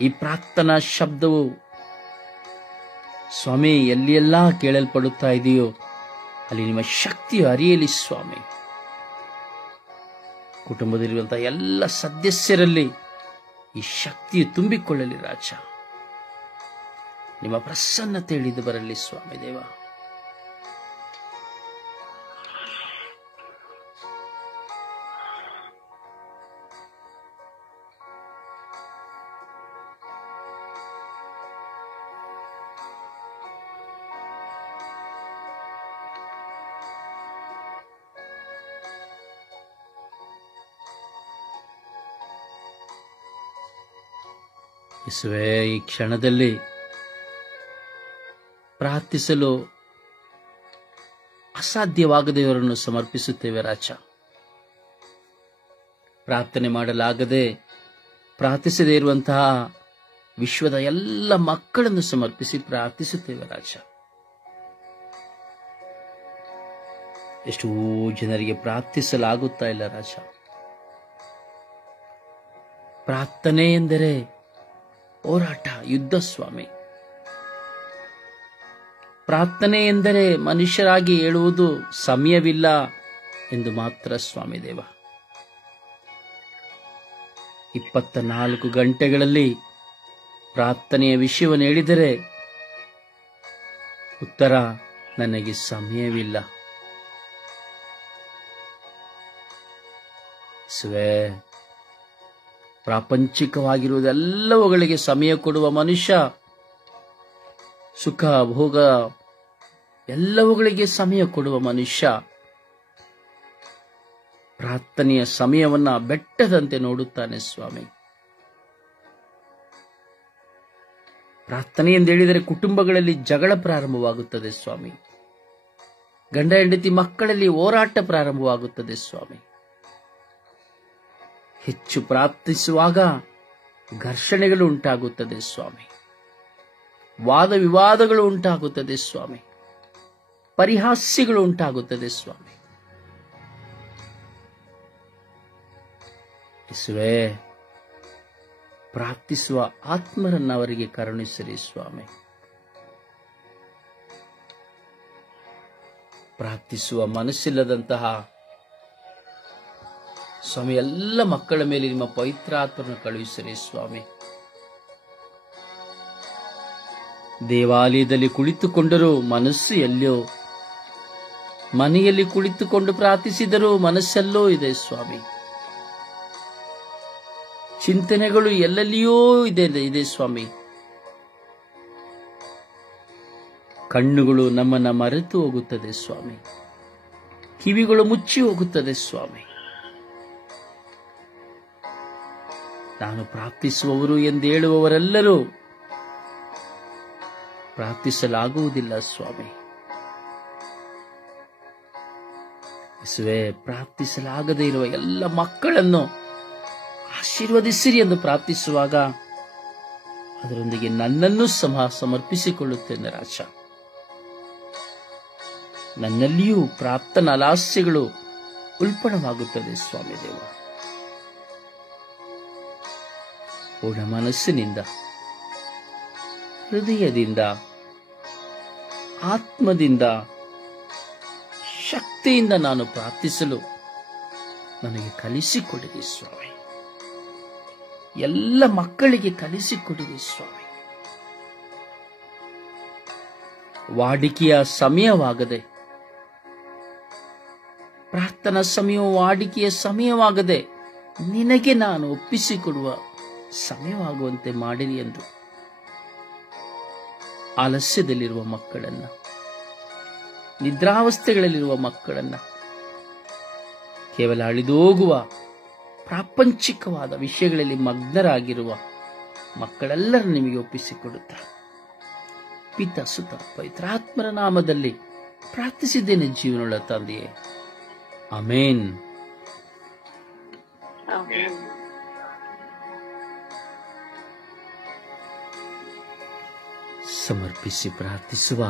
ಈ ಪ್ರಾರ್ಥನಾ ಶಬ್ದವು ಸ್ವಾಮಿ ಎಲ್ಲಿಯೆಲ್ಲ ಕೇಳಲ್ಪಡುತ್ತಾ ಇದೆಯೋ ಅಲ್ಲಿ ನಿಮ್ಮ ಶಕ್ತಿಯು ಹರಿಯಲಿ ಸ್ವಾಮಿ. ಕುಟುಂಬದಲ್ಲಿರುವಂತಹ ಎಲ್ಲ ಸದಸ್ಯರಲ್ಲಿ ಈ ಶಕ್ತಿಯು ತುಂಬಿಕೊಳ್ಳಲಿ ರಾಜ. ನಿಮ್ಮ ಪ್ರಸನ್ನತೆ ಇಳಿದು ಬರಲಿ ಸ್ವಾಮಿ ದೇವ. ಯೇಸುವೇ, ಈ ಕ್ಷಣದಲ್ಲಿ ಪ್ರಾರ್ಥಿಸಲು ಅಸಾಧ್ಯವಾಗದೆಯವರನ್ನು ಸಮರ್ಪಿಸುತ್ತೇವೆ ರಾಜ. ಪ್ರಾರ್ಥನೆ ಮಾಡಲಾಗದೆ ಪ್ರಾರ್ಥಿಸದೇ ಇರುವಂತಹ ವಿಶ್ವದ ಎಲ್ಲ ಮಕ್ಕಳನ್ನು ಸಮರ್ಪಿಸಿ ಪ್ರಾರ್ಥಿಸುತ್ತೇವೆ ರಾಜ. ಎಷ್ಟೋ ಜನರಿಗೆ ಪ್ರಾರ್ಥಿಸಲಾಗುತ್ತಾ ಇಲ್ಲ ರಾಜ. ಪ್ರಾರ್ಥನೆ ಎಂದರೆ ಹೋರಾಟ, ಯುದ್ಧ ಸ್ವಾಮಿ. ಪ್ರಾರ್ಥನೆ ಎಂದರೆ ಮನುಷ್ಯರಾಗಿ ಹೇಳುವುದು ಸಮಯವಿಲ್ಲ ಎಂದು ಮಾತ್ರ ಸ್ವಾಮಿ ದೇವ. 24 ಗಂಟೆಗಳಲ್ಲಿ ಪ್ರಾರ್ಥನೆಯ ವಿಷಯವನ್ನು ಹೇಳಿದರೆ ಉತ್ತರ ನನಗೆ ಸಮಯವಿಲ್ಲ. ಪ್ರಾಪಂಚಿಕವಾಗಿರುವುದೆಲ್ಲವುಗಳಿಗೆ ಸಮಯ ಕೊಡುವ ಮನುಷ್ಯ, ಸುಖ ಭೋಗ ಎಲ್ಲವುಗಳಿಗೆ ಸಮಯ ಕೊಡುವ ಮನುಷ್ಯ ಪ್ರಾರ್ಥನೆಯ ಸಮಯವನ್ನ ಬೆಟ್ಟದಂತೆ ನೋಡುತ್ತಾನೆ ಸ್ವಾಮಿ. ಪ್ರಾರ್ಥನೆ ಎಂದು ಹೇಳಿದರೆ ಕುಟುಂಬಗಳಲ್ಲಿ ಜಗಳ ಪ್ರಾರಂಭವಾಗುತ್ತದೆ ಸ್ವಾಮಿ. ಗಂಡ ಹೆಂಡತಿ ಮಕ್ಕಳಲ್ಲಿ ಹೋರಾಟ ಪ್ರಾರಂಭವಾಗುತ್ತದೆ ಸ್ವಾಮಿ. ಹೆಚ್ಚು ಪ್ರಾರ್ಥಿಸುವಾಗ ಘರ್ಷಣೆಗಳು ಉಂಟಾಗುತ್ತದೆ ಸ್ವಾಮಿ. ವಾದ ವಿವಾದಗಳು ಉಂಟಾಗುತ್ತದೆ ಸ್ವಾಮಿ. ಪರಿಹಾಸ್ಯಗಳು ಉಂಟಾಗುತ್ತದೆ ಸ್ವಾಮಿ. ಯೇಸುವೇ, ಪ್ರಾರ್ಥಿಸುವ ಆತ್ಮರನ್ನು ಅವರಿಗೆ ಕರುಣಿಸಿರಿ ಸ್ವಾಮಿ. ಪ್ರಾರ್ಥಿಸುವ ಮನಸ್ಸಿಲ್ಲದಂತಹ ಸ್ವಾಮಿ ಎಲ್ಲ ಮಕ್ಕಳ ಮೇಲೆ ನಿಮ್ಮ ಪವಿತ್ರ ಆತ್ಮರನ್ನು ಕಳುಹಿಸಿರಿ ಸ್ವಾಮಿ. ದೇವಾಲಯದಲ್ಲಿ ಕುಳಿತುಕೊಂಡರೂ ಮನಸ್ಸು ಎಲ್ಲೋ, ಮನೆಯಲ್ಲಿ ಕುಳಿತುಕೊಂಡು ಪ್ರಾರ್ಥಿಸಿದರೂ ಮನಸ್ಸೆಲ್ಲೋ ಇದೆ ಸ್ವಾಮಿ. ಚಿಂತನೆಗಳು ಎಲ್ಲೆಲ್ಲಿಯೋ ಇದೆ ಸ್ವಾಮಿ. ಕಣ್ಣುಗಳು ನಮ್ಮನ್ನ ಮರೆತು ಹೋಗುತ್ತದೆ ಸ್ವಾಮಿ. ಕಿವಿಗಳು ಮುಚ್ಚಿ ಹೋಗುತ್ತದೆ ಸ್ವಾಮಿ. ನಾನು ಪ್ರಾರ್ಥಿಸುವವರು ಎಂದು ಹೇಳುವವರೆಲ್ಲರೂ ಪ್ರಾರ್ಥಿಸಲಾಗುವುದಿಲ್ಲ ಸ್ವಾಮಿ. ಯೇಸುವೇ, ಪ್ರಾರ್ಥಿಸಲಾಗದೇ ಇರುವ ಎಲ್ಲ ಮಕ್ಕಳನ್ನು ಆಶೀರ್ವದಿಸಿರಿ ಎಂದು ಪ್ರಾರ್ಥಿಸುವಾಗ ಅದರೊಂದಿಗೆ ನನ್ನನ್ನು ಸಮರ್ಪಿಸಿಕೊಳ್ಳುತ್ತೇನೆ ರಾಜ. ನನ್ನಲ್ಲಿಯೂ ಪ್ರಾರ್ಥನಾ ಲಾಸ್ಯಗಳು ಉಲ್ಪಣವಾಗುತ್ತದೆ ಸ್ವಾಮಿ ದೇವ. ಪೂರ್ಣ ಮನಸ್ಸಿನಿಂದ, ಹೃದಯದಿಂದ, ಆತ್ಮದಿಂದ, ಶಕ್ತಿಯಿಂದ ನಾನು ಪ್ರಾರ್ಥಿಸಲು ನನಗೆ ಕಲಿಸಿಕೊಡಿರಿ ಸ್ವಾಮಿ. ಎಲ್ಲ ಮಕ್ಕಳಿಗೆ ಕಲಿಸಿಕೊಡಿರಿ ಸ್ವಾಮಿ. ವಾಡಿಕೆಯ ಸಮಯವಾಗದೆ, ಪ್ರಾರ್ಥನಾ ಸಮಯವು ವಾಡಿಕೆಯ ಸಮಯವಾಗದೆ ನಿನಗೆ ನಾನು ಒಪ್ಪಿಸಿಕೊಡುವ ಸಮಯವಾಗುವಂತೆ ಮಾಡಿರಿ ಎಂದು ಆಲಸ್ಯದಲ್ಲಿರುವ ಮಕ್ಕಳನ್ನ, ನಿದ್ರಾವಸ್ಥೆಗಳಲ್ಲಿರುವ ಮಕ್ಕಳನ್ನ, ಕೇವಲ ಅಳಿದೋಗುವ ಪ್ರಾಪಂಚಿಕವಾದ ವಿಷಯಗಳಲ್ಲಿ ಮಗ್ನರಾಗಿರುವ ಮಕ್ಕಳೆಲ್ಲರೂ ನಿಮಗೆ ಒಪ್ಪಿಸಿಕೊಡುತ್ತಾರೆ. ಪಿತ ಸುತ ಪವಿತ್ರಾತ್ಮರ ನಾಮದಲ್ಲಿ ಪ್ರಾರ್ಥಿಸಿದ್ದೇನೆ ಜೀವನವುಳ್ಳ ತಂದೆಯೇ, ಆಮೇನ್. ಸಮರ್ಪಿಸಿ ಪ್ರಾರ್ಥಿಸುವ,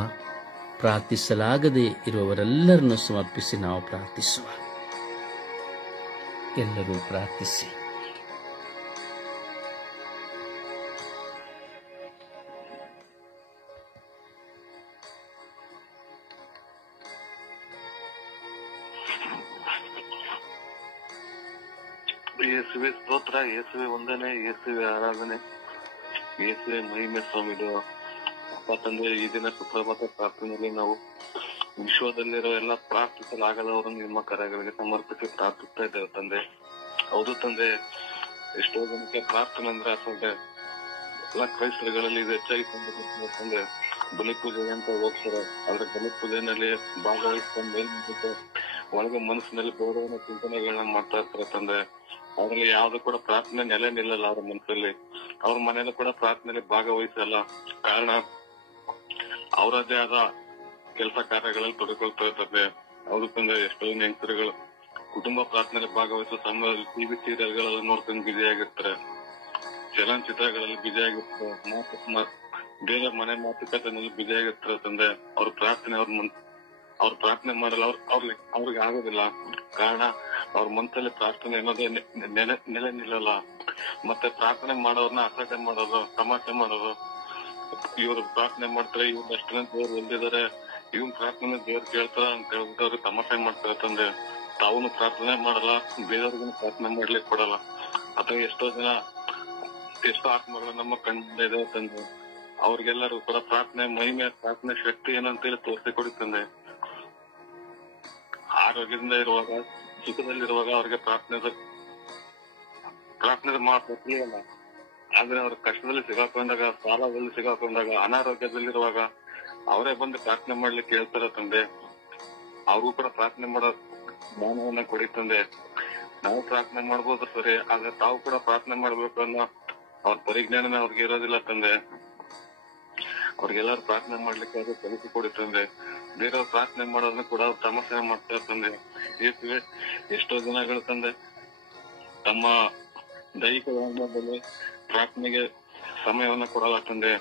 ಪ್ರಾರ್ಥಿಸಲಾಗದೆ ಇರುವವರೆಲ್ಲರನ್ನು ಸಮರ್ಪಿಸಿ ನಾವು ಪ್ರಾರ್ಥಿಸುವ. ಎಲ್ಲರೂ ಪ್ರಾರ್ಥಿಸಿ. ಯೇಸುವೆ ಸ್ತೋತ್ರ, ಯೇಸುವೆ ವಂದನೆ, ಯೇಸುವೆ ಆರಾಧನೆ, ಯೇಸುವೆ ಮಹಿಮೆ ಸ್ವಾಮಿದು. ಅಪ್ಪ ತಂದೆ, ಈ ದಿನ ಸುಪ್ರಭಾತ ಪ್ರಾರ್ಥನೆಯಲ್ಲಿ ನಾವು ವಿಶ್ವದಲ್ಲಿರೋ ಎಲ್ಲ ಪ್ರಾರ್ಥಿಸಲಾಗದವರನ್ನು ನಿಮ್ಮ ಕರೆಗಳಿಗೆ ಸಮರ್ಪಿಸಿ ಪ್ರಾರ್ಥಿಸ್ತಾ ಇದ್ದೇವೆ ತಂದೆ. ಹೌದು ತಂದೆ, ಎಷ್ಟೋ ಜನಕ್ಕೆ ಪ್ರಾರ್ಥನೆ ಅಂದ್ರೆ ಅಸಂಖ್ಯ ಎಲ್ಲ ಕ್ರೈಸ್ತರುಗಳಲ್ಲಿ ಇದು ಹೆಚ್ಚಾಗಿ ತಂದೆ ಬಲಿ ಪೂಜೆ ಅಂತ ಹೋಗ್ತಾರೆ. ಆದ್ರೆ ಬಲಿ ಪೂಜೆನಲ್ಲಿ ಭಾಗವಹಿಸ್ಕೊಂಡು ಏನ್ ಒಳಗೆ ಮನಸ್ಸಿನಲ್ಲಿ ಗೌರವನ ಚಿಂತನೆಗಳನ್ನ ಮಾಡ್ತಾ ಇರ್ತಾರೆ ತಂದೆ. ಅವ್ರಲ್ಲಿ ಯಾವ್ದು ಕೂಡ ಪ್ರಾರ್ಥನೆ ನೆಲೆ ನಿಲ್ಲಲ್ಲ ಅವ್ರ ಮನಸ್ಸಲ್ಲಿ. ಅವ್ರ ಮನೆಯಲ್ಲೂ ಕೂಡ ಪ್ರಾರ್ಥನೆಯಲ್ಲಿ ಭಾಗವಹಿಸಲ್ಲ. ಕಾರಣ ಅವರದ್ದೇ ಆದ ಕೆಲಸ ಕಾರ್ಯಗಳಲ್ಲಿ ತೊಡಕೊಳ್ತಾ ಇರ್ತದೆ. ಹೌದು ತಂದೆ, ಎಷ್ಟೋ ಹೆಂಗಸರುಗಳು ಕುಟುಂಬ ಪ್ರಾರ್ಥನೆಯಲ್ಲಿ ಭಾಗವಹಿಸೋ ಸಮಯದಲ್ಲಿ ಟಿವಿ ಸೀರಿಯಲ್ಗಳೆಲ್ಲ ನೋಡ್ಕೊಂಡು ಬ್ಯುಸಿಯಾಗಿರ್ತಾರೆ, ಚಲನಚಿತ್ರಗಳಲ್ಲಿ ಬ್ಯುಸಿಯಾಗಿರ್ತಾರೆ, ಬೇರೆ ಮನೆ ಮಾತುಕತೆನಲ್ಲಿ ಬ್ಯುಸಿಯಾಗಿರ್ತಾರೆ ತಂದೆ. ಅವ್ರ ಪ್ರಾರ್ಥನೆ ಅವ್ರ ಪ್ರಾರ್ಥನೆ ಮಾಡಲ್ಲ, ಅವ್ರಿಗೆ ಆಗೋದಿಲ್ಲ. ಕಾರಣ ಅವ್ರ ಮನಸ್ಸಲ್ಲಿ ಪ್ರಾರ್ಥನೆ ಅನ್ನೋದೇ ನೆಲೆ ನಿಲ್ಲಲ್ಲ. ಮತ್ತೆ ಪ್ರಾರ್ಥನೆ ಮಾಡೋರ್ನ ಅಸಡ್ಡೆ ಮಾಡೋದು, ತಮಾಷೆ ಮಾಡೋದು. ಇವ್ರು ಪ್ರಾರ್ಥನೆ ಮಾಡ್ತಾರೆ, ಇವ್ರು ಅಷ್ಟೇ ದೇವ್ರು ಹೊಂದಿದ್ದಾರೆ, ಇವ್ನ ಪ್ರಾರ್ಥನೆ ದೇವ್ರು ಕೇಳ್ತಾರ ಅಂತ ಹೇಳ್ಬಿಟ್ಟು ಅವ್ರಿಗೆ ತಮಾಷೆ ಮಾಡ್ತಾರೆ ತಂದೆ. ತಾವೂನು ಪ್ರಾರ್ಥನೆ ಮಾಡಲ್ಲ, ಬೇರೆಯವ್ರಿಗೂ ಪ್ರಾರ್ಥನೆ ಮಾಡ್ಲಿಕ್ಕೆ ಕೊಡಲ್ಲ. ಅಥವಾ ಎಷ್ಟೋ ಆತ್ಮಗಳು ನಮ್ಮ ಕಣ್ಣಿಂದ ಇದೆ ತಂದೆ. ಅವ್ರಿಗೆಲ್ಲರೂ ಕೂಡ ಪ್ರಾರ್ಥನೆ ಮಹಿಮೆ, ಪ್ರಾರ್ಥನೆ ಶಕ್ತಿ ಏನಂತೇಳಿ ತೋರಿಸಿಕೊಡಿ ತಂದೆ. ಆರೋಗ್ಯದಿಂದ ಇರುವಾಗ, ಸುಖದಲ್ಲಿರುವಾಗ ಅವ್ರಿಗೆ ಪ್ರಾರ್ಥನೆ ಮಾಡಲ್ಲ. ಆದ್ರೆ ಅವ್ರ ಕಷ್ಟದಲ್ಲಿ ಸಿಗಾಕೊಂಡಾಗ, ಸಾಲದಲ್ಲಿ ಸಿಗಾಕೊಂಡಾಗ, ಅನಾರೋಗ್ಯದಲ್ಲಿರುವಾಗ ಅವರೇ ಬಂದು ಪ್ರಾರ್ಥನೆ ಮಾಡ್ಲಿಕ್ಕೆ ಹೇಳ್ತಾರ ತಂದೆ. ಅವ್ರಿಗೂ ಕೂಡ ಪ್ರಾರ್ಥನೆ ಮಾಡೋ ಜ್ಞಾನವನ್ನ ಕೊಡಿ ತಂದೆ. ನಾವು ಪ್ರಾರ್ಥನೆ ಮಾಡ್ಬೋದು ಸರಿ, ಆದ್ರೆ ತಾವು ಕೂಡ ಪ್ರಾರ್ಥನೆ ಮಾಡ್ಬೇಕು ಅನ್ನೋ ಅವ್ರ ಪರಿಜ್ಞಾನನೇ ಅವ್ರಿಗೆ ಇರೋದಿಲ್ಲ ತಂದೆ. ಅವ್ರಿಗೆಲ್ಲಾರು ಪ್ರಾರ್ಥನೆ ಮಾಡ್ಲಿಕ್ಕೆ ಅದು ಕಲಿಸಿಕೊಡಿ ತಂದೆ. ಬೇರೆಯವ್ರು ಪ್ರಾರ್ಥನೆ ಮಾಡೋದನ್ನ ಕೂಡ ಅವ್ರು ತಮಾಷೆ ಮಾಡ್ತಾರೆ ತಂದೆ. ಎಷ್ಟೋ ಜನಗಳು ತಂದೆ ತಮ್ಮ ದೈಹಿಕ ವ್ಯಾಯಾಮದಲ್ಲಿ ಪ್ರಾರ್ಥನೆಗೆ ಸಮಯವನ್ನ ಕೊಡಲ್ಲ ತಂದೆ.